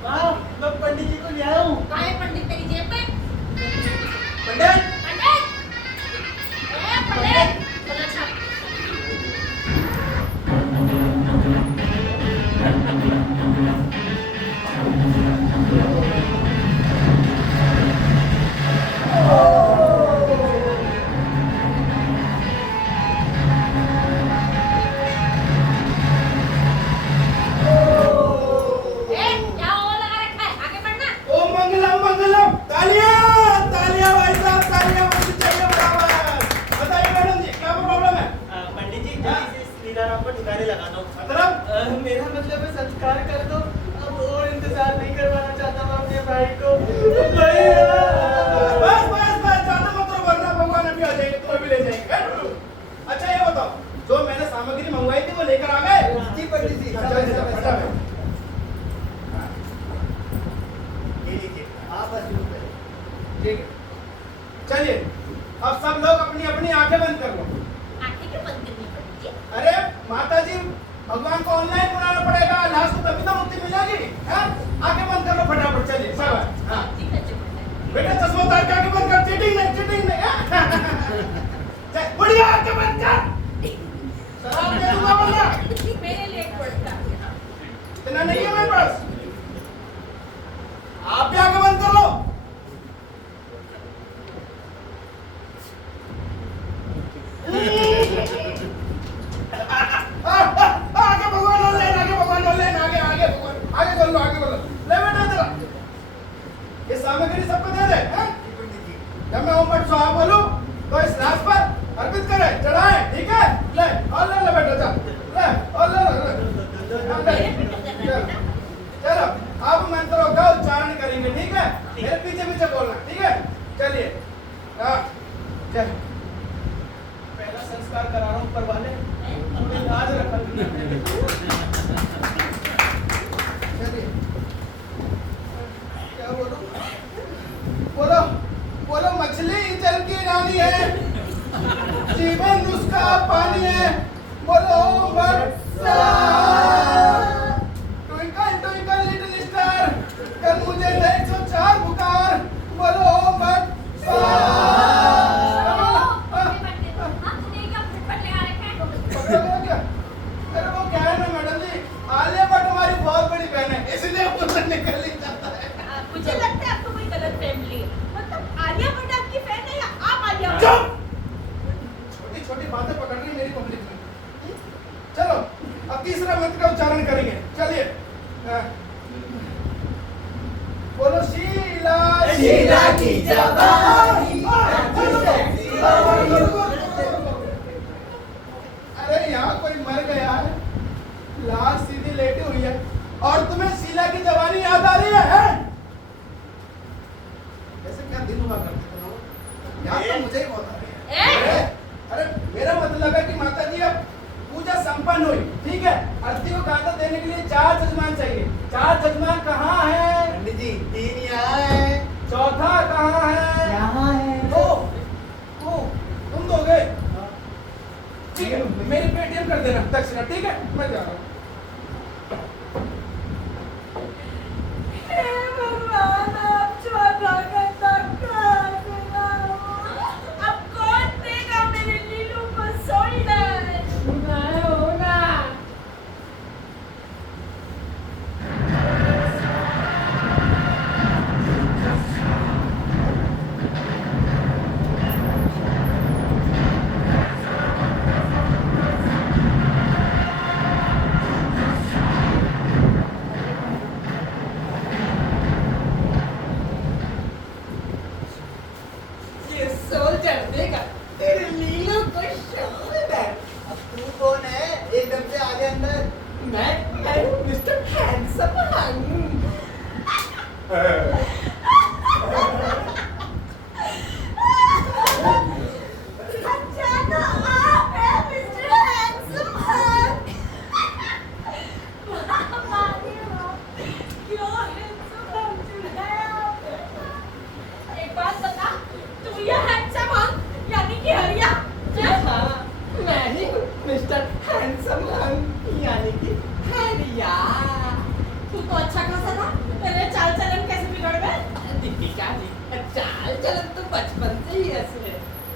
माँ मैं पंडित जी को ले आया हूँ। कहाँ है पंडित तेरी जेब में? पंडित पंडित! ए, पंडित! बोलो अच्छा। ए, क्या वो लगा रखा है? आगे बढ़ना। ओ मंगलम मंगलम, तालियां तालियां भाई साहब, तालियां मुझे चाहिए बराबर। बताइए मैडम जी क्या प्रॉब्लम है? पंडित जी जल्दी से इस लीलाराम को ठिकाने लगा दो। मतलब मेरा मतलब है संस्कार कर दो। अब और इंतजार नहीं करवाना चाहता मैं अपने भाई को। बस बस बस, ज्यादा मत करो वरना भगवान अभी आ जाएंगे तो भी ले जाएंगे। अच्छा ये बताओ, जो मैंने सामग्री मंगवाई थी वो लेकर आ गए? जी पंडित जी फटाफट। ये लीजिए आप बस शुरू करें। ठीक है, चलिए अब सब लोग अपनी अपनी आंखें बंद कर लो। आंखें क्यों बंद करनी पंडित जी? अरे माता जी, भगवान को ऑनलाइन बुलाना पड़ेगा, लास्ट को तभी तो मुक्ति मिलेगी। हैं? आंखें बंद कर लो फटाफट, चलिए सब। हाँ जी मैं चुप है। बेटा चश्मा उतार के आंखें बंद कर, चीटिंग नहीं चीटिंग नहीं। चल बढ़िया, आंखें बंद कर, शराब दे दूंगा वरना। मेरे लिए एक पड़ता। इतना नहीं है मेरे पास। आप भी आंखें बंद कर लो। आगे भगवान ऑनलाइन, आगे भगवान ऑनलाइन, आगे आगे भगवान, आगे कर लो, आगे कर लो। ले बेटा इधर, ये सामग्री सबको दे दे। हैं? जब मैं ओम भट्ट स्वाहा बोलूं तो इस लाश पर अर्पित करे, चढ़ाए, ठीक है? ले और ले बेटा, चल ले और ले। चलो अब मंत्रों का उच्चारण करेंगे, ठीक है? मेरे पीछे पीछे बोलना, ठीक है? चलिए चल, पहला संस्कार करा रहा हूँ ऊपर वाले, हमें लाज रखा। चलिए क्या बोलो बोलो बोलो, मछली जल की रानी है, जीवन उसका पानी है, बोलो वर्षा। ट्विंकल ट्विंकल लिटिल स्टार, कर मुझे 104 पुकार, बोलो वर्षा। अरे वो क्या है ना मैडम जी, आलिया भट्ट हमारी बहुत बड़ी बहन है, इसलिए मुझसे निकल नहीं जाता है। मुझे लगता है आपको कोई गलत फैमिली है। मतलब आलिया भट्ट आपकी फैन है या आप आलिया भट्ट? चुप! छोटी छोटी बातें पकड़ रही मेरी पब्लिक में। चलो अब तीसरा मंत्र का उच्चारण करेंगे, चलिए। बोलो शीला शीला की जवानी। अरे यहाँ कोई मर गया है, लाश सीधी लेटी हुई है और तुम्हें शीला की जवानी याद आ रही है? ऐसे क्या दिन हुआ करते थे लोग? याद तो मुझे ही बहुत आ रही है। अरे मेरा मतलब है कि माता जी अब पूजा संपन्न हुई, ठीक है? अर्थी को कांता देने के लिए 4 जजमान चाहिए। 4 जजमान कहाँ है? पंडित जी 3 यहाँ है, चौथा कहाँ है? यहाँ है। ओ, तुम दोगे? ठीक है, मेरी पेटीएम कर देना दक्षिणा, ठीक है? मैं जा रहा हूँ। भगवान आप चौथा का अब कौन देगा मेरे लीलू को शोल्डर? मैं हूं ना।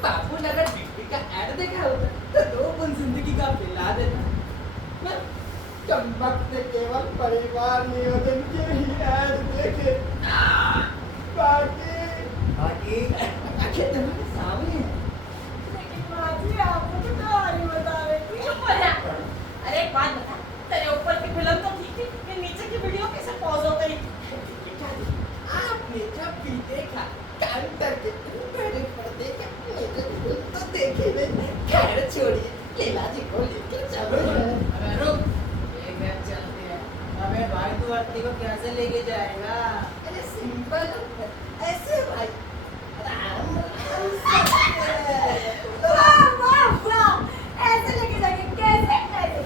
बापू ने अगर बिक्री का ऐड देखा होता तो दो गुण जिंदगी का पिला देता। मैं चंपक से केवल परिवार नियोजन के ही ऐड देखे, बाकी आखिर तुम्हारे सामने है। लेकिन माँ जी आपको तो कहानी बता रही थी। चुप हो जा। अरे एक बात बता, तेरे ऊपर की फिल्म तो ठीक थी, ये नीचे की वीडियो कैसे पॉज हो गई? आपने जब भी देखा काउंटर के बड़े पर्दे का मेरे तो देखे नहीं। खैर छोड़िए, लीला जी को लेकर चलो। अरे रुक, एक घर चलते हैं। अबे भाई तू आरती को कैसे लेके जाएगा? अरे सिंपल ऐसे भाई, आराम वाह वाह वाह, ऐसे लेके जाएंगे कैसे कैसे?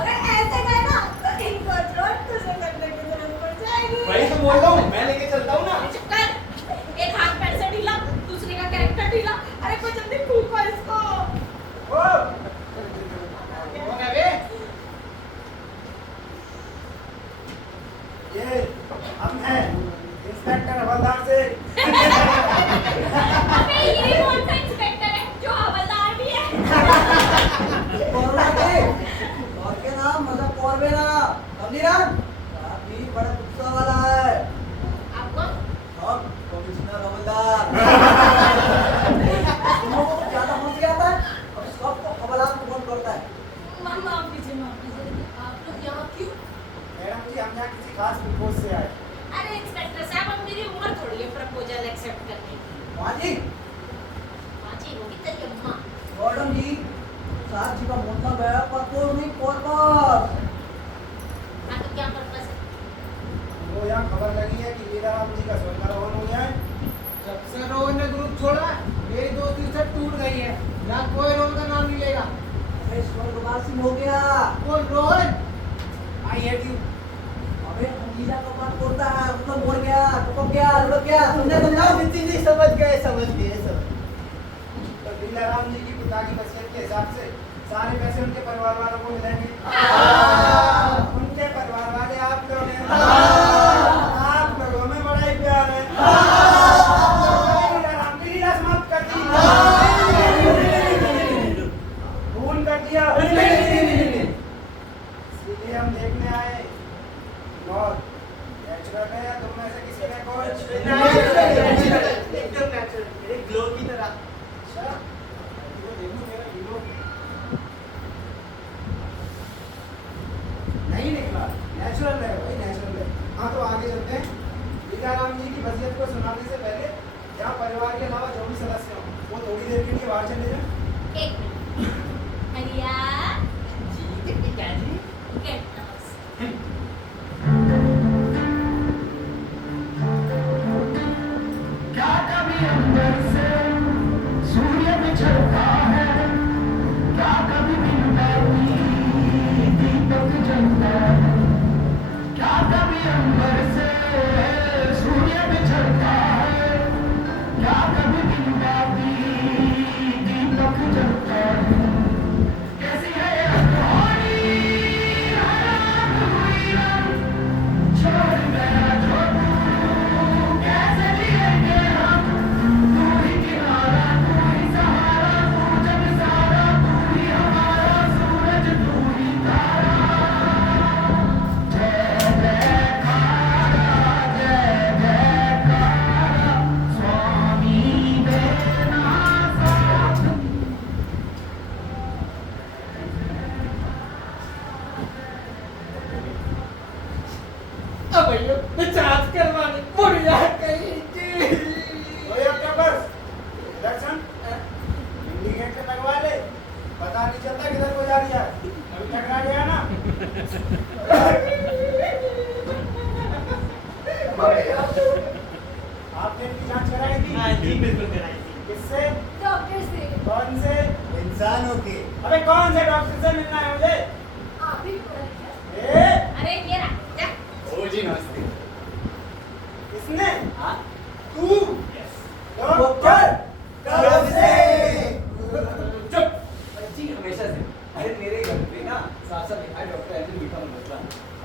अगर ऐसे गए ना तो इनको रोड तुझे करने की जरूरत पड़ जाएगी। वही तो बोल रहा हूँ, मैं लेके चलता हूँ ना। चुप कर। एक हाथ पैर से ढीला, दूसरे का कैरेक्टर ढीला। अरे कोई जल्दी फूको इसको। ओ कौन है बे? ये हम हैं इंस्पेक्टर हवलदार से। अबे ये कौन सा इंस्पेक्टर है जो हवलदार भी है? और के नाम मतलब कौरवेरा कमीरान काफी बड़ा गुस्सा वाला है। आप कौन? और कमिश्नर हवलदार। तुम लोगों को ज्यादा होश गया था, अब सबको हवलदार को फोन करता है। माफ कीजिए, आप लोग यहाँ क्यों? मैडम जी हम यहाँ किसी खास प्रपोज से आए। अरे इंस्पेक्टर साहब, अब मेरी उम्र थोड़ी है प्रपोजल एक्सेप्ट करने की। माँ जी, माँ जी होगी तेरी अम्मा। मैडम जी, साहब जी का मतलब है प्रपोज नहीं पर्पस। हाँ तो क्या पर्पस है? वो यहाँ खबर लगी है कि लीलाराम जी का स्वर्गारोहण हो गया है। जब से रोहन ने ग्रुप छोड़ा, मेरी दोस्ती सब टूट गई है। ना कोई रोहन का नाम नहीं लेगा। अरे स्वर्गवासी हो गया। कौन रोहन? I hate you. अबे लीला का बात बोलता है, मतलब मर गया, तो क्या लुढ़क गया, तुमने समझाओ। जी समझ गए तो लीलाराम जी की पिता की वसीयत के हिसाब से सारे पैसे उनके परिवार वालों को मिलेंगे। उनके परिवार वाले आप लोग हैं। आप लोगों में बड़ा ही प्यार है। लीलाराम की लीला समाप्त कर दी, खून कर दिया। इसलिए हम देखने आए मौत नेचुरल है या तुम में से किसी ने कुछ एकदम नेचुरल, मेरे ग्लो की तरह। अच्छा ये देखो मेरा हीरो नहीं निकला। नेचुरल है भाई, नेचुरल है। हाँ तो आगे चलते हैं। लीलाराम जी की वसीयत को सुनाने से पहले यहाँ परिवार के अलावा जो भी सदस्य हो वो थोड़ी देर के लिए बाहर चले जाएं। एक मिनट। हरिया जी क्या जी? Get lost. क्या कभी अंदर से सूर्य बिछड़ता है, क्या कभी बिन बैठी दीपक जलता है, क्या कभी अंदर से सूर्य बिछड़ता है, क्या कभी बिन बैठी दीपक जलता है। कैसी है ये कहानी, रात हुई रात, छोड़ गया जो तू, कैसे जिएंगे हम, तू ही किनारा, तू ही सहारा, तू जग सारा, तू ही हमारा सूरज, तू ही तारा। जय जयकारा स्वामी देना साथ। अब भैया जांच करवाने बुढ़िया कहीं की। कोई अपने बस दर्शन इंडिकेटर लगवा ले, पता नहीं चलता किधर को जा रही है। अभी टकरा गया ना। आपने इनकी जांच कराई थी? हाँ जी बिल्कुल कराई थी। किससे? डॉक्टर से। कौन से? इंसानों के। अबे कौन से डॉक्टर से मिलना है मुझे? आप ही पढ़ा क्या? ए अरे ये रहा, जा। ओ जी नमस्ते। किसने? हाँ तू डॉक्टर कब से? चुप। जी हमेशा से। अरे मेरे घर पे ना साथ साथ लिखा है डॉक्टर एंजल मीठा मसला,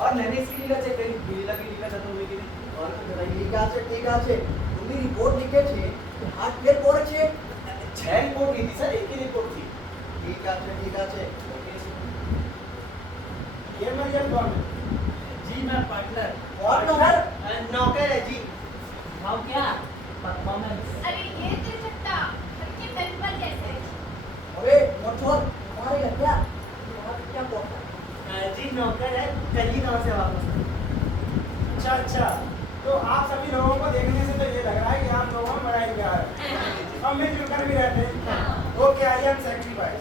और मैंने इसकी लीला चेक करी, लीला की लीला खत्म हुई कि नहीं। और ठीक আছে তুমি রিপোর্ট লিখেছে হার্ট ফেল করেছে 6 रिपोर्ट की थी सर, एक ही रिपोर्ट थी। ठीक है। ये मरियम कौन है? जी मैं पार्टनर। और नौकर? नौकर है जी। हम क्या परफॉर्मेंस अरे ये तेरे चट्टा ये पेपर कैसे है? अबे मत छोड़, हमारे घर क्या? तुम्हारा क्या बोलता है? जी नौकर है, कल ही गाँव से वापस आए। अच्छा, तो आप सभी लोगों को देखने से तो ये लग रहा है कि आप लोगों में बड़ा ही प्यार है। हम मिलजुल कर भी रहते हैं। Okay, I am sacrifice.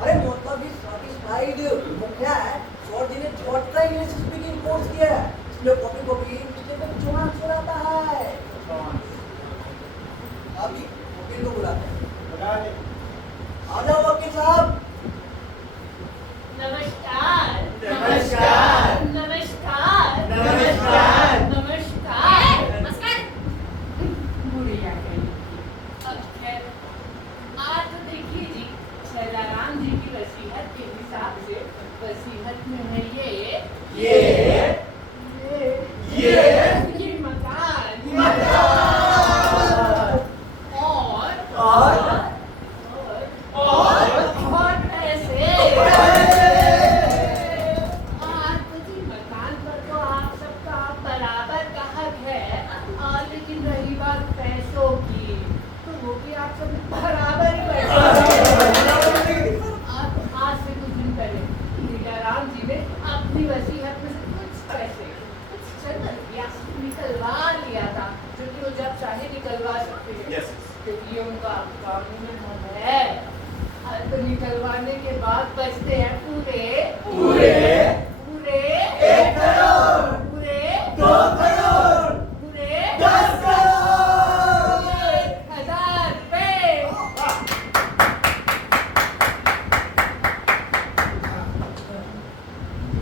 अरे मतलब भी सैटिस्फाइड मुखिया है। शॉर्ट जी ने शॉर्ट का इंग्लिश स्पीकिंग कोर्स किया है, इसलिए कॉपी मिस्टेक में कुछ आंसर आता है। अभी वकील को बुलाते हैं। बता दे। आ जाओ वकील साहब। नमस्कार। नमस्कार। नमस्कार। नमस्कार। नमस्कार। नमस्कार। बुढ़िया कहीं की। अब खैर, आज तो देखिए जी, सदाराम जी की वसीयत के हिसाब से वसीयत में है ये मकान और पैसे। आज तो जी मकान पर तो आप सबका बराबर का हक है, लेकिन रही बात पैसों की, तो वो भी आप सब बराबर ही आज से कुछ दिन पहले लीलाराम जी ने अपनी वसीयत में से कुछ पैसे, कुछ चंद रुपया निकलवा लिया था, जो कि वो जब चाहे निकलवा सकते हैं। क्योंकि ये उनका कानून है। तो निकलवाने के बाद बचते हैं पूरे 1 करोड़, पूरे 2 करोड़, पूरे 10 करोड़। 1000 रुपए।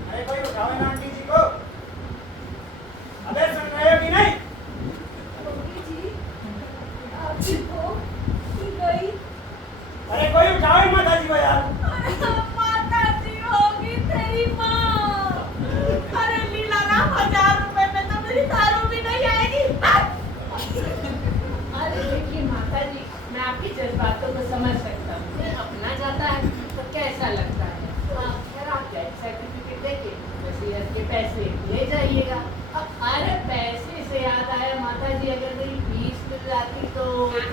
अरे कोई उठाओ ना आंटी जी को। अबे सुन रहे हो कि नहीं? वकील जी, आपकी को गई। अरे कोई उठाओ माता जी को यार। माता जी होगी तेरी माँ। अरे लीलाराम, 1000 रुपए में तो मेरी दारू भी नहीं आएगी। अरे देखिए माता जी, मैं आपकी जज्बातों को समझ सकता हूँ। कोई अपना जाता है तो कैसा लगता है। खैर आप डेथ सर्टिफिकेट देके वसीयत के पैसे ले जाइएगा। अरे पैसे से याद आया माता जी, अगर मेरी फीस मिल जाती तो।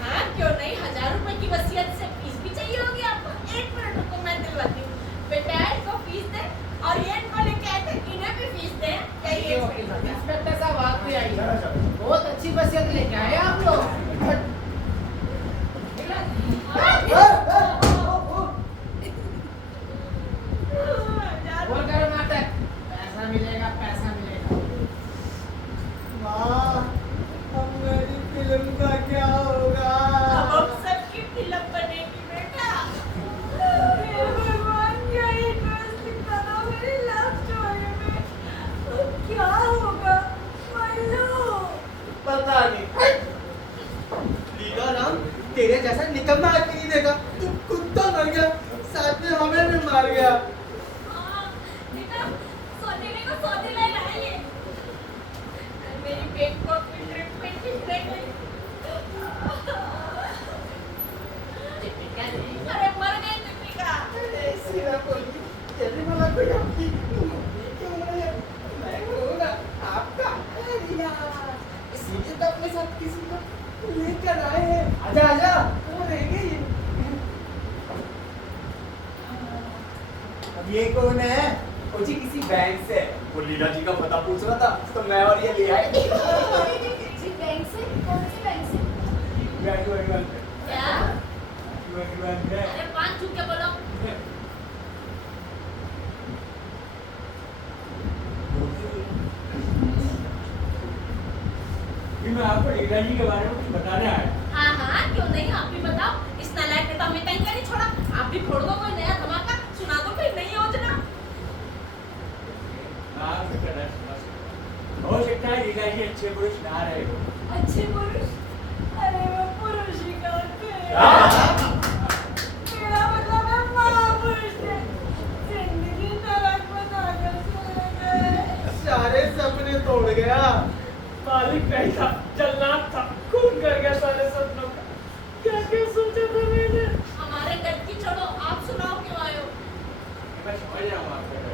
हाँ, क्यों नहीं। 1000 रुपए की वसीयत से फीस भी चाहिए होगी आपको। 1 मिनट रुको, मैं दिलवाती हूँ। बेटा इनको फीस दे और ये इनको लेके आए थे, इन्हें भी फीस दे। यही इंस्पेक्टर साहब आप भी आइए। बहुत अच्छी वसीयत लेके आए आप लोग। बोल करो नाटक, पैसा मिलेगा, पैसा मिलेगा। माँ, अब मेरी फिल्म का क्या होगा? अब हम सबकी फिल्म बनेगी बेटा। हे भगवान, क्या ये ट्विस्ट लिखा था मेरी लव स्टोरी में? अब क्या होगा? मल्लू। पता नहीं। लीलाराम, तेरे जैसा निकम्मा आदमी नहीं देखा। तू कुत्ता मर गया, साथ में हमें भी मार गया। बेटा, सौतेले को सौतेला ही रहा ये। मेरी पेट को ट्रिप पे ठीक रह गई। अरे मर गई दीपिका। सीधा बोली, जल्दी बोला कोई आपकी। क्यों नहीं? मैं हूँ ना आपका। अरे यार, इसीलिए तो अपने साथ किसी को लेकर आए हैं। आजा आजा, वो रहेंगे ये। अब ये कौन है? वो जी किसी बैंक से। वो लीला जी का पता पूछ रहा था, तो मैं और ये ले आए। जी बैंक से? कौन से बैंक से? बैंक। क्या? बैंक। अरे 5 छू के बोलो। मैं आपको लीला जी के बारे में कुछ बताने आया। हाँ, क्यों नहीं। आप भी बताओ। इस नालायक ने तो हमें कहीं का नहीं छोड़ा। आप भी फोड़ दो कोई नया धमाका, सुना दो कोई नई योजना। हो सकता है लीला जी अच्छे पुरुष ना रहे हो। अच्छे पुरुष? अरे वो पुरुष ही कहते हैं। मेरा मतलब है महापुरुष है। जिंदगी नरक बनाकर चले गए। सारे सपने तोड़ गया। मालिक नहीं था, जल्लाद था, खून कर गया सारे सपनों का। क्या क्यों सोचा था मैंने? हमारे घर की छोड़ो, आप सुनाओ क्यों आए हो? मैं समझ रहा हूँ आपका।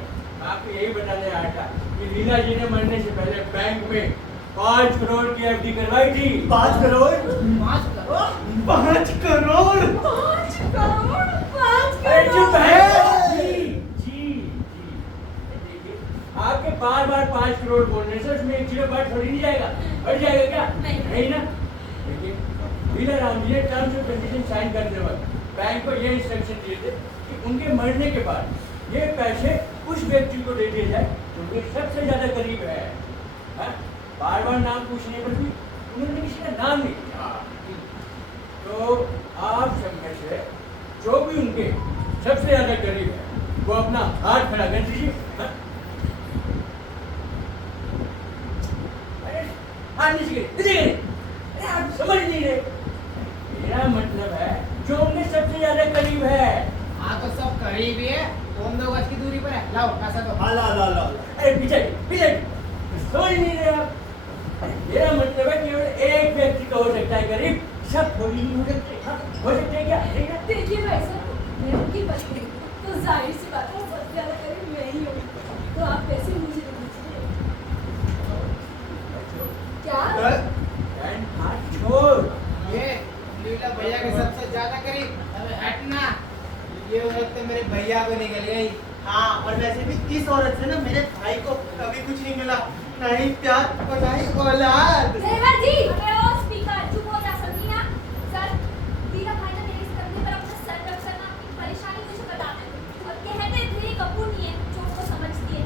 आपको यही बताने आया था कि लीला जी ने मरने से पहले बैंक में 5 करोड़ की एफडी करवाई थी। 5 करोड़? 5 करोड़? 5 करोड़? 5 करोड़? 5 अरे चुप करोड़? है। जी। देखिए, आपके बार-बार 5 करोड़ बोलने से उसमें 1 जीरो बढ़ थोड़ी नहीं जाएगा। बढ़ जाएगा क्या? नहीं ना। देखिए, लीला राम जी ने टर्म्स एंड कंडीशन साइन करते वक्त बैंक को ये इंस्ट्रक्शन दिए थे कि उनके मरने के बाद ये पैसे उस व्यक्ति को दे दिए जाए जो उनके सबसे ज्यादा करीब है। बार बार नाम पूछने पर भी उन्होंने किसी का नाम नहीं लिया। तो आप सब में से जो भी उनके सबसे ज्यादा करीब है वो अपना हाथ खड़ा कर दीजिए। अरे हाथ नीचे गिरे। अरे आप समझ नहीं रहे। मेरा मतलब है जो उनके सबसे ज्यादा करीब है। हाँ तो सब करीब ही है, तुम 2 गज की दूरी पर है। लाओ पैसा दो। हाँ ला ला ला। अरे पीछे समझ नहीं रहे आप। मेरा मतलब है केवल एक व्यक्ति का हो सकता है करीब, सब थोड़ी नहीं हो सकते। हो सकते क्या? देखिए भाई साहब, मैं उनकी पत्नी हूँ, तो जाहिर सी बात है सबसे ज्यादा करीब मैं ही हूँ, तो आप पैसे मुझे दे दीजिए। क्या? हाथ छोड़। ये लीला भैया के सबसे ज्यादा करीब। अबे हटना, ये औरत तो मेरे भैया को निकल गई। हाँ, और वैसे भी इस औरत से ना मेरे भाई को कभी कुछ नहीं मिला, ना ही प्यार और ना ही औलाद। ड्राइवर जी, अबे ओ स्पीकर चुप हो जा, समझी ना? सर, लीला भाई ने मेरे इस कंधे पर अपना सर रख कर ना अपनी परेशानी मुझे बताते थे और कहते थे कपूर नहीं है जो उनको समझती है।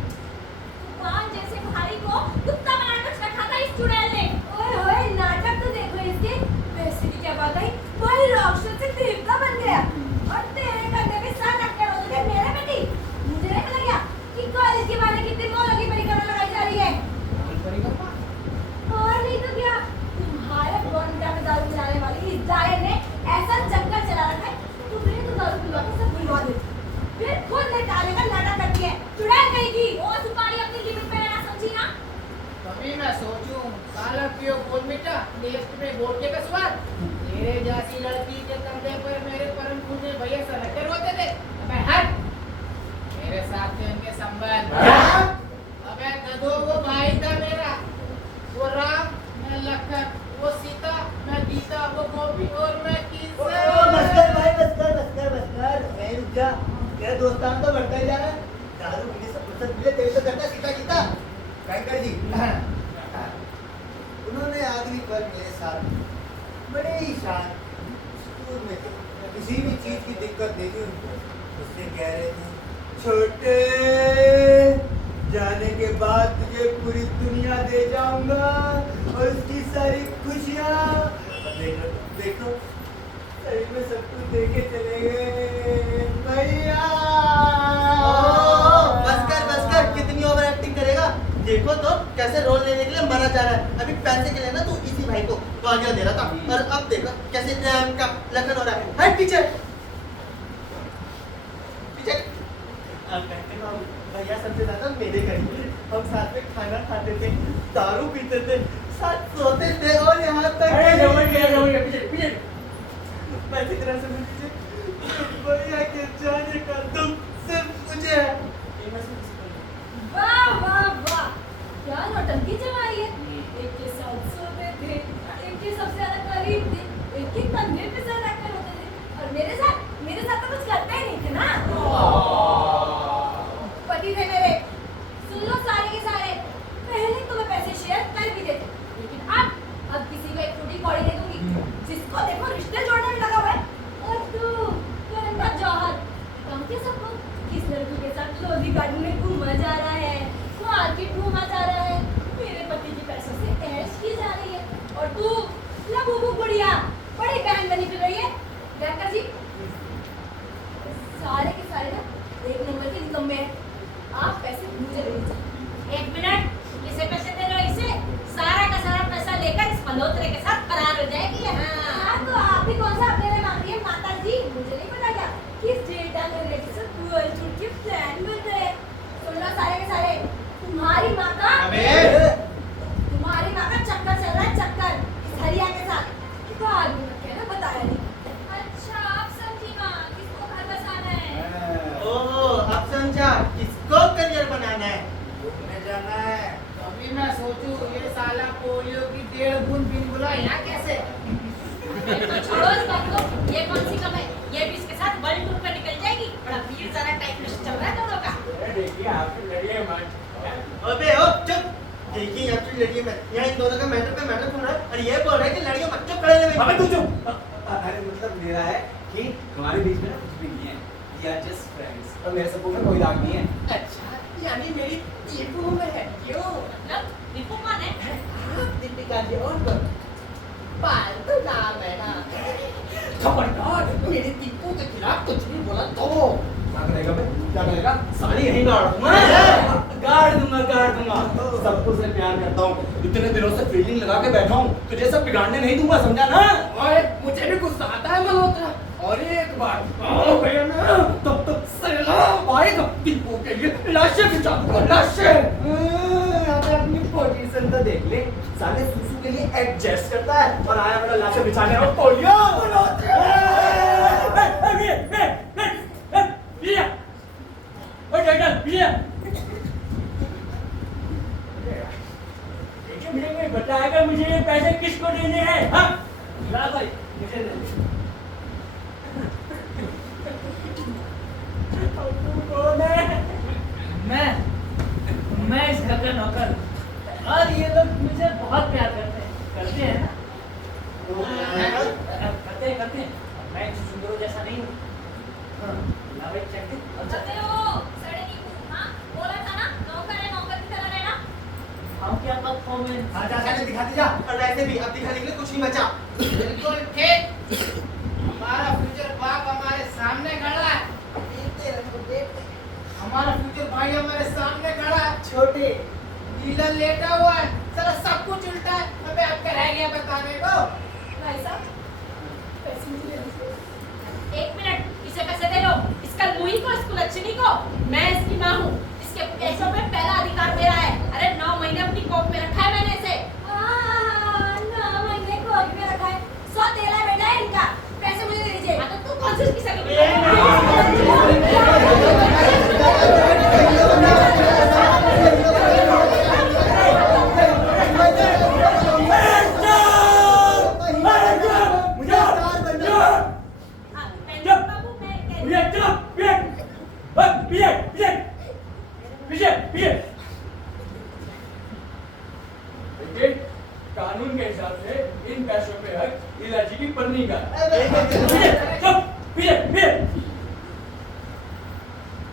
तूफान जैसे भाई को कुत्ता बनाकर रखा था इस चुड़ैल ने। ओए होए, नाटक तो देखो इसके। वैसे भी क्या बात है, वही राक्षस से देवता बन गया और तेरे कंधे पे सर रख कर रोते थे मेरे बेटी। मुझे नहीं पता क्या कि कॉलेज के बारे कितनी मौलों की परिक्रमा लगाई जा रही है। और नहीं तो क्या, तुम्हारे बॉन्डा में दारू पिलाने वाली इस जायर ने ऐसा चक्कर चला रखा है, तुम्हें तो दारू पिलवा के सब भुलवा दे, फिर खुद निकालने का नाटक करती है। चुड़ैल कहेगी ओ सुपारी अपनी लिमिट में रहना, समझी ना? कभी मैं सोचूं साला पियो बोल बेटा नेक्स्ट में वोट का स्वाद। तेरे जैसी लड़की के कंधे पर मेरे परम पूज्य भैया सर रखे रोते थे। अबे हट, मेरे साथ थे उनके संबंध। अबे गधो, वो भाई था मेरा, वो राम, मैं लखन, वो सीता, मैं गीता, वो गोपी और मैं किशन। बस कर भाई, बस कर। नहीं रुक जा, तेरा दोस्तान तो बढ़ता ही जा रहा है। दारू पीने से फुर्सत मिले तेरे तो करता सीता गीता। बैंकर जी, उन्होंने आखिरी पल मेरे साथ बड़े ही शांत स्कूल में थे, किसी भी चीज की दिक्कत नहीं थी उनको। उससे कह रहे थे छोटे, जाने के बाद तुझे पूरी दुनिया दे जाऊंगा और उसकी सारी खुशियाँ। देखो सही में सब कुछ देके चले गए भैया। बस कर, कितनी ओवर एक्टिंग करेगा? देखो तो कैसे रोल लेने के लिए मरा जा रहा है। अभी पैसे के लिए ना तू इसी भाई को गालियां दे रहा था, और अब देखो कैसे प्रेम का लगन हो रहा है। हट पीछे। भैया सबसे ज्यादा मेरे करीब थे, हम साथ में खाना खाते थे, दारू पीते थे, साथ सोते थे, और यहाँ तक पीछे पैसे की तरह से भैया के जाने का दुख सिर्फ मुझे है। वाह वाह वाह, क्या नौटंकी जमाई है। एक के साथ सोते थे, एक के सबसे ज्यादा करीब थे, एक के कंधे पे सर रखकर होते थे, और मेरे साथ तो कुछ करते ही नहीं थे ना। पति थे मेरे, सुन लो सारे के सारे। पहले तो मैं पैसे शेयर कर भी देती, लेकिन अब किसी को एक टूटी कौड़ी दे दूंगी, जिसको देखो रिश्ते जोड़ने में लगा हुआ है। और तू करंदा जौहर, कम के सब लोग किस लड़की के साथ लोधी गार्डन में घूमा जा रहा है, मार्केट घूमा जा रहा है, मेरे पति के पैसों से ऐश की जा रही है, और तू लबू बुढ़िया बड़ी बहन बनी फिर रही है। डॉक्टर जी, सारे के सारे ना एक नंबर के निकम्मे हैं। आप पैसे मुझे दे दीजिए। 1 मिनट, किसे पैसे दे रहे हो? इसे सारा का सारा पैसा लेकर इस मल्होत्रे के साथ फरार हो जाएगी। हाँ, तो आप भी कौन सा अपने लिए मांग रही है माता जी? मुझे नहीं पता क्या किस डेटा जनरेटर से पूरा छूट के प्लान बन रहे हैं। सुन लो सारे के सारे, तुम्हारी माँ का चक्कर चल रहा है, चक्कर इस हरिया के साथ। तो आदमी ने कहना बताया नहीं, कि हमारे बीच में ना कुछ भी नहीं है, we are just friends, और मेरे सबको में कोई दाग नहीं है। अच्छा यानी मेरी टीपू में है क्यों? मतलब दीपू माने दीपिका जी और कौन? पालतू नाम है ना। खबरदार मेरी टीपू के खिलाफ कुछ भी बोला तो क्या करेगा बे? क्या करेगा? सारी यहीं गाड़ दूंगा, गाड़ दूंगा। सबको से प्यार करता हूँ, इतने दिनों से फीलिंग लगा के बैठा हूँ, तुझे सब बिगाड़ने नहीं दूंगा, समझा ना? ओए मुझे भी गुस्सा आता है मल्होत्रा, और एक बार आओ भैया ना तब तक सैलाब आएगा टीपू के लिए लाशें बिछा दूंगा, लाशें। अबे अपनी पोजीशन तो देख ले, साले सुसु के लिए एडजस्ट करता है और आया बड़ा लाशें बिछाने और पोलियो। बताएगा मुझे ये पैसे किसको देने हैं? हाँ? ला भाई मुझे दे। कौन है? मैं इस घर का नौकर, और ये लोग मुझे बहुत प्यार करते हैं ना? करते हैं। मैं सुंदरों जैसा नहीं हूँ। ला भाई चेक दे। अबे ओ सड़े नींबू, हाँ बोला था ना नौकर है, नौकर की तरह रहना। हम क्या परफॉर्मेंस? आजा साले दिखा दीजा, और ऐसे भी अब दिखाने के लिए कुछ नहीं बचा। बिल्कुल ठीक। हमारा फ्यूचर बाप हमारे सामने खड़ा है, हमारा फ्यूचर भाई हमारे सामने खड़ा है। छोटे डीलर लेटा हुआ है, सारा सब कुछ उल्टा है। अबे अब क्या रह गया बताने को? भाई साहब पैसे मुझे दे दो। एक मिनट, इसे पैसे दे लो। इसका लुई को, इसको लक्ष्मी को, मैं इसकी माँ हूँ, इसके पैसों पे पहला अधिकार मेरा है। अरे 9 महीने अपनी कोख में रखा है मैंने इसे। 9 महीने कोख में रखा है, 100 तेला बेटा है इनका, पैसे मुझे दे दीजिए। हाँ तो तू कौन सी उसकी सगी? कानून के हिसाब से इन पैसों पे हक इलाजी की पत्नी का।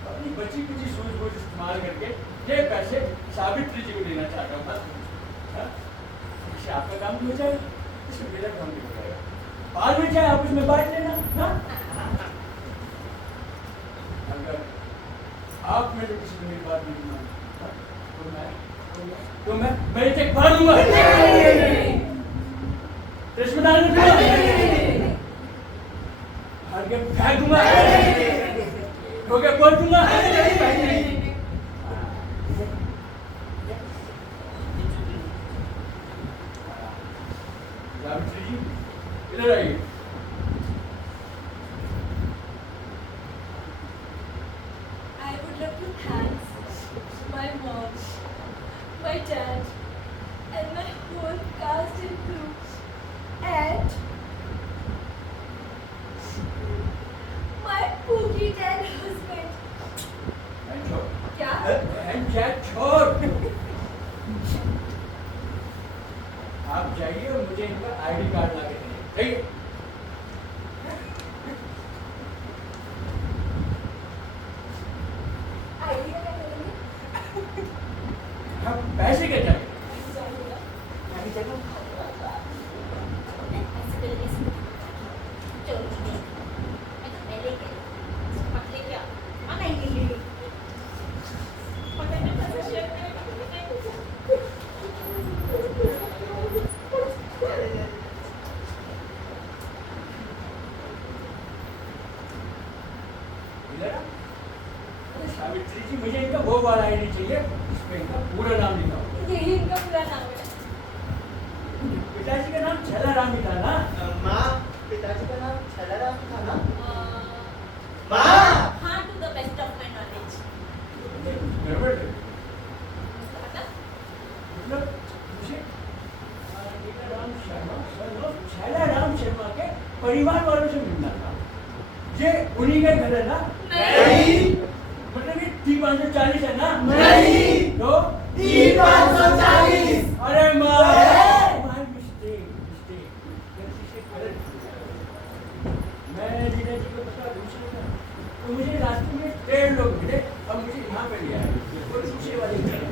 अपनी बची कुची सूझबूझ इस्तेमाल करके ये पैसे सावित्री जी को देना चाहता हूँ। इससे आपका काम भी हो जाएगा, इसमें मेरा काम भी हो जाएगा। बाद में चाहे आप उसमें बांट लेना। अगर आप में से किसी ने मेरी बात नहीं मानी तो मैं इसे फाड़ दूंगा। रिश्तेदार में हार के फेंक दूंगा, ठोके फोड़ दूंगा। सावित्री जी इधर आइए। I would love to thank my mom, my dad, and my whole cast and crew, and my Pookie dead husband. क्या? आप जाइए और मुझे इनका आईडी कार्ड ला के दें, ठीक है? आइडिया क्या करेंगे? हम पैसे के चाहिए। ऐसे पहले ऐसे। चलो ठीक है। मैं तो पहले के पतले क्या? नहीं पता नहीं कैसे शेयर करेगा। सावित्री जी मुझे इनका वो वाला आईडी चाहिए, इसमें इनका पूरा नाम लिखा हो। यही इनका पूरा नाम है। पिताजी का नाम छलाराम ही था ना? माँ पिताजी का नाम छलाराम था ना? हाँ to the best of my knowledge. गड़बड़ है। मतलब मुझे छलाराम शर्मा के परिवार वालों से मिलना था। ये उन्हीं का घर है ना? नहीं। मतलब ये T540 है ना? नहीं। तो T540। अरे माय मिस्टेक। मैं जिन्हें जी को पता दूसरे का। तो मुझे रास्ते में 1.5 लोग मिले और मुझे यहाँ पे ले आए और दूसरे वाले घर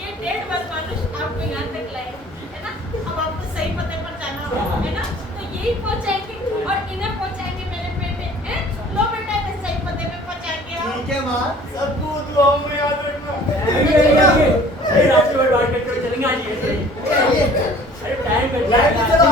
ये 1.5 बदमाश आपको यहाँ तक लाए है ना। अब आपको सही पते पर जाना होगा है ना। तो यही पहुँचाएंगे और इन्हें पहुँचाएंगे मेरे बेटे हैं। लो बेटा इन्हें सही पते पे पहुँचाएंगे आप। ठीक है माँ, सबको दुआओं में याद रखना। अरे रास्ते में बात करते हुए चलेंगे आज ये अरे टाइम पे चलो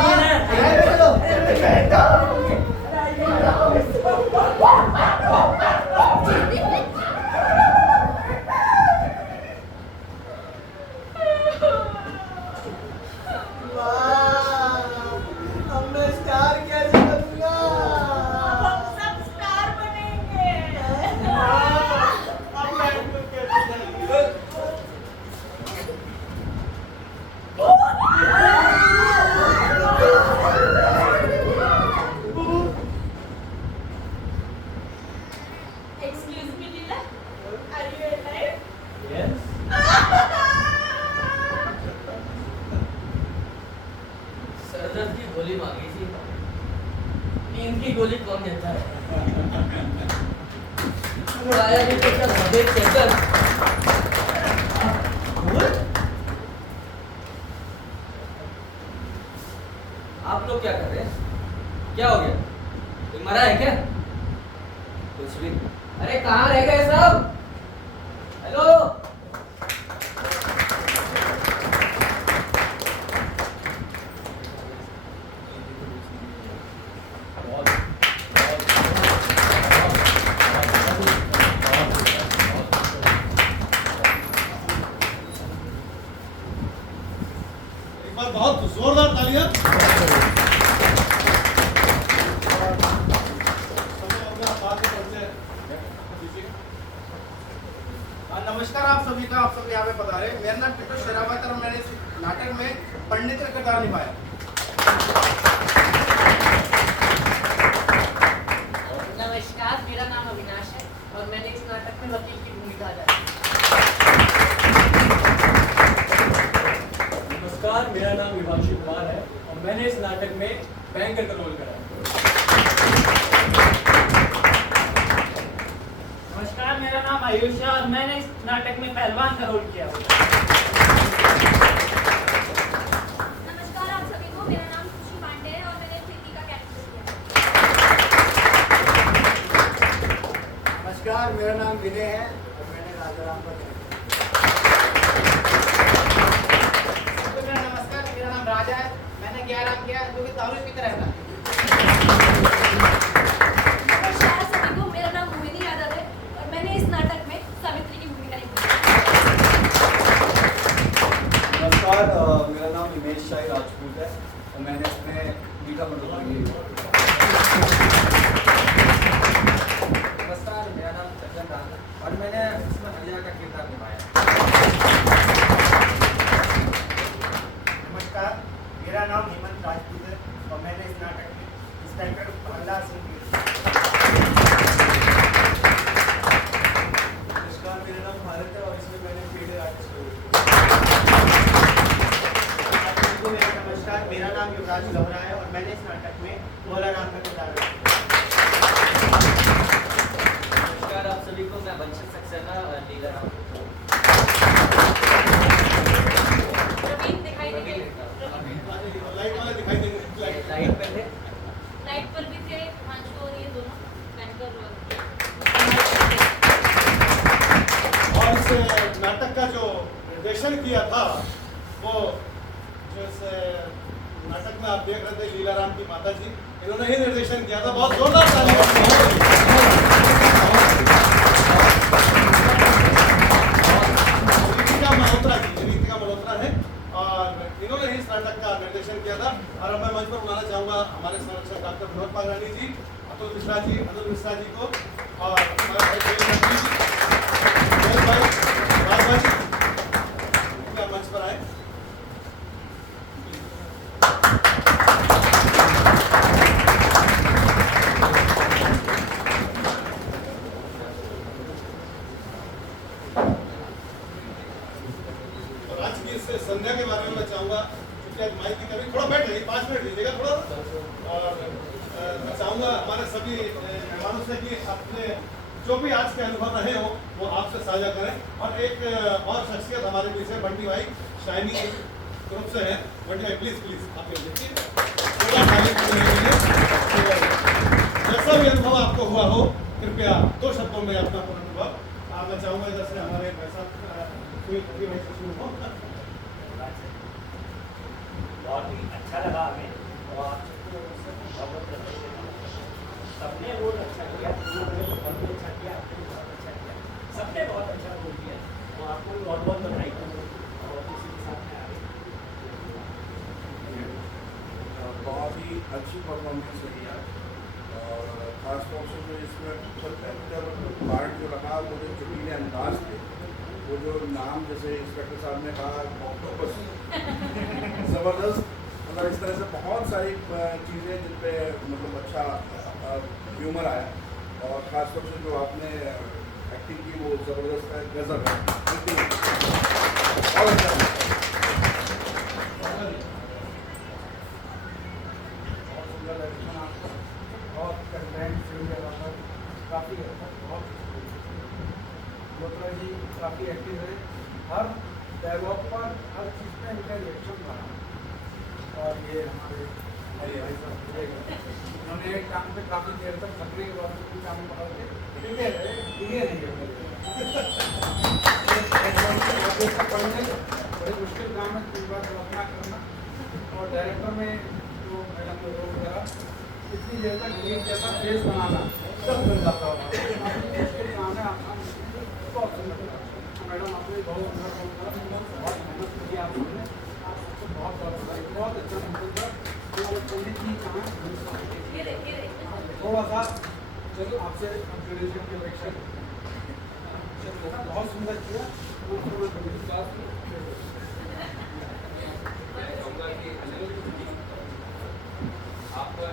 अब मैं स्टार कैसे बनूंगा? हम सब स्टार बनेंगे। अब मैं इनको कैसे करूंगा? Excuse me, Leela. Are you alive? Yes. सरदर्द की गोली मांगी थी, नींद की गोली कौन देता है? उड़ाया भी तो क्या सफेद चेकर। आप लोग क्या कर रहे हैं? क्या हो गया? कोई मरा है क्या? कुछ भी। अरे कहाँ रह गए सब? हेलो। एक बार बहुत जोरदार तालियां। नमस्कार आप सभी का, आप सब यहाँ पे पधारे। मेरा नाम टिटू शेरावत और मैंने इस नाटक में पंडित का किरदार निभाया। नमस्कार, मेरा नाम अविनाश है और मैंने इस नाटक में वकील की भूमिका अदा की। नमस्कार, मेरा नाम विभांशु कुमार है और मैंने इस नाटक में बैंकर का रोल करा है। नमस्कार, मेरा नाम आयुष है और मैंने इस नाटक में पहलवान का रोल किया हुआ है। नमस्कार आप सभी को, मेरा नाम खुशी पांडे है और मैंने प्रीति का कैरेक्टर किया है। नमस्कार, मेरा नाम विनय है और मैंने राजा राम का नमस्कार, मेरा नाम राजा है। मैंने 11 किया जो कि दारू पीता रहता है। नमस्कार सभी को, मेरा नाम मोहिनी यादव है और मैंने इस नाटक में सावित्री की भूमिका निभाई। नमस्कार, मेरा नाम हिमेश शाही राजपूत है और मैंने इसमें मीठा मधुकर की। नमस्कार, मेरा नाम चंदन राम है और मैंने इसमें हरिया का किरदार निभाया। नमस्कार, मेरा नाम हेमंत राजपूत है और मैंने इस नाटक में इंस्पेक्टर प्रहलाद सिंह की। नमस्कार, मेरा नाम भारत है और इसमें मैंने फील्ड आर्टिस्ट को। नमस्कार, मेरा नाम युवराज लोहरा है और मैंने इस नाटक में भोला राम का किरदार निभाया। नमस्कार आप सभी को, मैं वंशित सक्सेना लीला राम। प्रवीण दिखाई देंगे। लाइट वाले दिखाई देंगे। लाइट पे थे। लाइट पर भी थे हिमांशु और ये दोनों बैंकर रोल। और इस नाटक का जो निर्देशन किया था वो जो इस नाटक में आप देख रहे थे लीला राम की माता जी, इन्होंने ही निर्देशन किया था। बहुत जोरदार तालियां। रीतिका मल्होत्रा है और इन्होंने ही इस नाटक का निर्देशन किया था। और अब मैं मंच पर बुलाना चाहूंगा हमारे संरक्षक डॉक्टर विनोद पांगानी जी, अतुल मिश्रा जी को और हमारे भाई मंच पर आए। और आज की इस संध्या के बारे में मैं चाहूंगा, क्योंकि आज माइक की कमी, थोड़ा बैठ जाइए, 5 मिनट दीजिएगा थोड़ा। और मैं चाहूंगा हमारे सभी बाकी मेहमानों से कि अपने जो भी आज के अनुभव रहे हो वो आपसे साझा करें। और एक और शख्सियत हमारे बीच है, बंटी भाई शाइनी ग्रुप से है। बंटी भाई प्लीज प्लीज आप ये देखिए, जैसा भी अनुभव आपको हुआ हो कृपया 2 शब्दों में अपना अनुभव। मैं चाहूँगा इधर से हमारे भाई भाई से शुरू हो। बहुत ही अच्छा लगा हमें और सबने रोल अच्छा किया, बहुत भी अच्छा किया, आपने भी बहुत अच्छा किया, सबने बहुत अच्छा रोल किया और आपको भी बहुत बहुत बधाई और इसी के साथ में आगे बहुत ही अच्छी परफॉर्मेंस रही है। और खास तौर से जो इसमें पार्ट जो रहा वो जो चुटीले अंदाज थे, वो जो नाम जैसे इंस्पेक्टर साहब ने कहा ऑक्टोपस, ज़बरदस्त। मतलब इस तरह से बहुत सारी चीज़ें जिन पे मतलब अच्छा ह्यूमर आया। और ख़ासतौर से जो आपने एक्टिंग की वो ज़बरदस्त है, गज़ब है, और अच्छा बहुत कंटेंट फिल्म के अलावा काफ़ी बहुत लोत्रा जी काफ़ी एक्टिव है, हर डायलॉग पर हर चीज़ में इनका रिएक्शन रहा। और ये हमारे भाई साहब उन्होंने एक काम पे काफ़ी देर तक खतरे के बाद भी काम पकड़ के टिके बड़े मुश्किल काम है, 3 बार कल्पना करना। और डायरेक्टर में जो मैडम ने रोल करा, इतनी देर तक एक जैसा फेस बनाना सब बन जाता होगा, मुश्किल काम है, आसान बहुत सुंदर लगा। मैडम आपने बहुत सुंदर रोल करा, बहुत मेहनत की आप लोगों ने, आप सबको बहुत बहुत अच्छा रोल था। तो पंडित जी कहाँ थोड़ा सा चलो आपसे कंपेरिजन की अपेक्षा बहुत सुंदर किया। आपका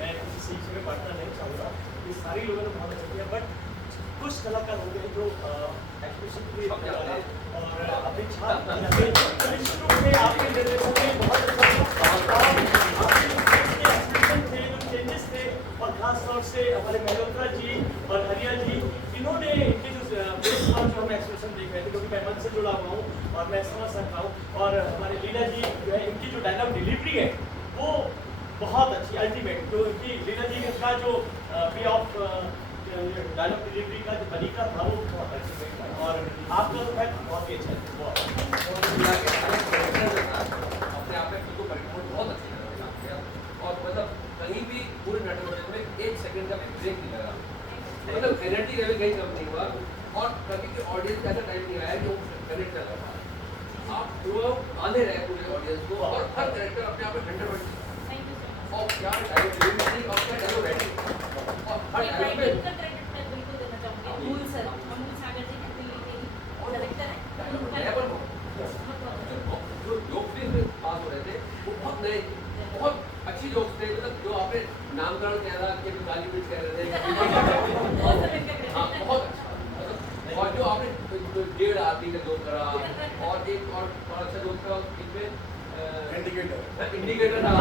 मैं किसी चीज़ में पढ़ना नहीं चाहूँगा, ये सारी लोगों ने बहुत अच्छा किया, बट कुछ कलाकार हो गए जो एक्सप्रेशन और अपनी छाप में आपके निर्देशन में बहुत एक्सप्रेशन थे, जो चेंजेस थे। और खास तौर से हमारे मल्होत्रा जी और हरिया जी, इन्होंने इनके जो हम एक्सप्रेशन देख रहे थे, क्योंकि मैं मन से जुड़ा हुआ हूँ और मैं समझ सकता हूँ। और हमारे लीला जी जो है, इनकी जो डायलॉग डिलीवरी है वो बहुत अच्छी, अल्टीमेट। जो इनकी लीला जी का जो वे ऑफ डायलॉग डिलीवरी का जो तरीका था वो बहुत अल्टीमेट था। और आपका तो फैक्ट बहुत ही अच्छा है, अपने आप में बिल्कुल परिपूर्ण बहुत अच्छी लगा। और मतलब कहीं भी पूरे नाटक में 1 सेकंड का भी ब्रेक नहीं लगा, मतलब एनर्जी लेवल कहीं कम नहीं हुआ। और कभी भी ऑडियंस का ऐसा टाइम नहीं आया कि वो कनेक्ट कर रहा। आप थ्रू आने रहे पूरे ऑडियंस को, और हर कैरेक्टर अपने आप में 100% और क्या डायलॉग डिलीवरी और क्या डायलॉग राइटिंग और हर डायलॉग में का क्रेडिट मैं बिल्कुल देना चाहूंगी अमूल सर, अमूल सागर जी के दिल्ली के ही डायरेक्टर हैं। जो जोक्स भी पास हो रहे थे वो बहुत नए, बहुत अच्छी जोक्स थे। मतलब जो आपने नामकरण कह रहा कि काली मिर्च कह रहे थे, हाँ बहुत अच्छा। और जो आपने 1.5 आदमी का जोक करा, और एक और अच्छा जोक था इसमें इंडिकेटर था,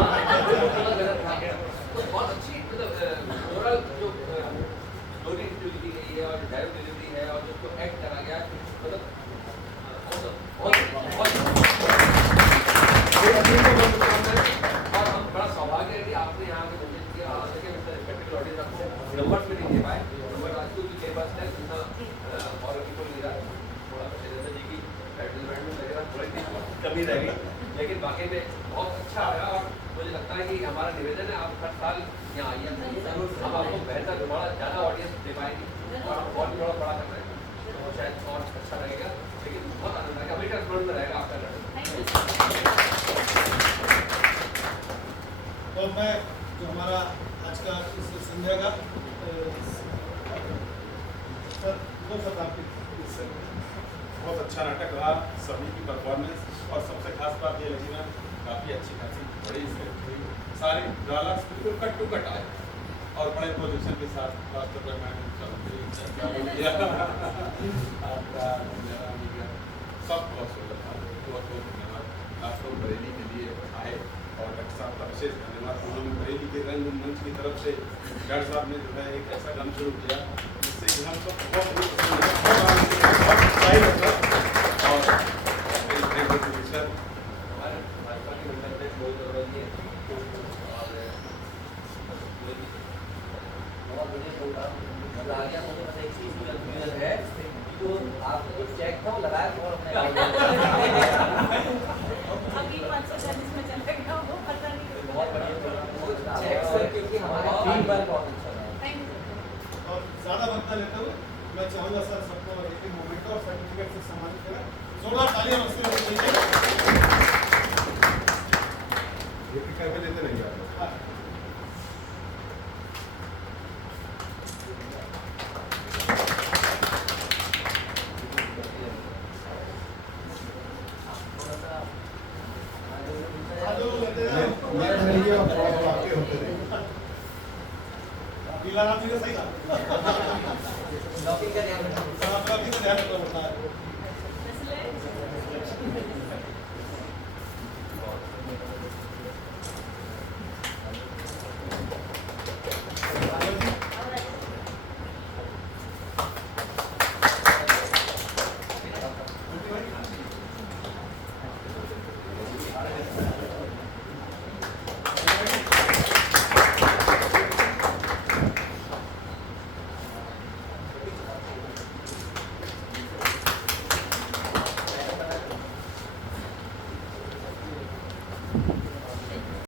तो बहुत अच्छी मतलब ओवरऑल जो स्टोरी डिलीवरी गई है और डायलॉग डिलीवरी है और जो एक्ट करा गया, मतलब और हम बड़ा सौभाग्य है कि आपने यहाँ के बच्चे के रिस्पेक्टेबल ऑडियंस आपको नंबर्स में नहीं दे पाए। नंबर आज तो भी पास है जितना और अभी कोई नहीं रहा, थोड़ा शैलेंद्र जी की एडवर्टाइजमेंट में वगैरह थोड़ी कमी रह गई, लेकिन बाकी में बहुत अच्छा आया। और मुझे लगता है कि हमारा निवेदन है, आप हर साल यहाँ आइए, हम आपको बेहतर बड़ा ज़्यादा ऑडियंस दे पाएंगे और हम और भी बड़ा बड़ा करना है तो शायद और अच्छा लगेगा। लेकिन बहुत आनंद आएगा, हमेशा स्मरण में रहेगा आपका लड़का। तो मैं जो हमारा आज का इस संध्या का सर 2 शताब्दी बहुत अच्छा नाटक रहा, सभी की परफॉर्मेंस और सबसे खास बात ये लगी ना, काफ़ी अच्छी खासी बड़ी स्क्रिप्ट थी, सारे डायलॉग्स बिल्कुल कट टू कट आए और बड़े पोजीशन के साथ राष्ट्र पे मैं क्या बोल दिया आपका सब बहुत सुंदर था, बहुत बहुत धन्यवाद। आप लोग बरेली के लिए आए और डॉक्टर साहब का विशेष धन्यवाद। उन्होंने बरेली के रंग मंच की तरफ से डॉक्टर साहब ने जो है एक ऐसा काम शुरू किया जिससे कि हम सब बहुत उत्साहित होता और हमारे भाजपा के मंडल में कोई जरूरत नहीं है और मुझे मजा आ गया। मुझे बस एक चीज क्लियर है तो आप जो चेक था वो लगाया तो अभी 540 में चलेगा वो पता नहीं। बहुत बढ़िया चेक सर, क्योंकि हमारा फीडबैक बहुत अच्छा रहा। Thank you. और ज़्यादा वक्त न लेते हुए मैं चाहूँगा सर सबको एक मोमेंट और सर्टिफिकेट से सम्मानित करें। जोरदार तालियां उसके लिए दीजिए। ये पिक्चर में लेते नहीं आप लोग। लीलाराम जी का सही था। लॉकिंग का ध्यान रखना। लॉकिंग का ध्यान रखना पड़ता है।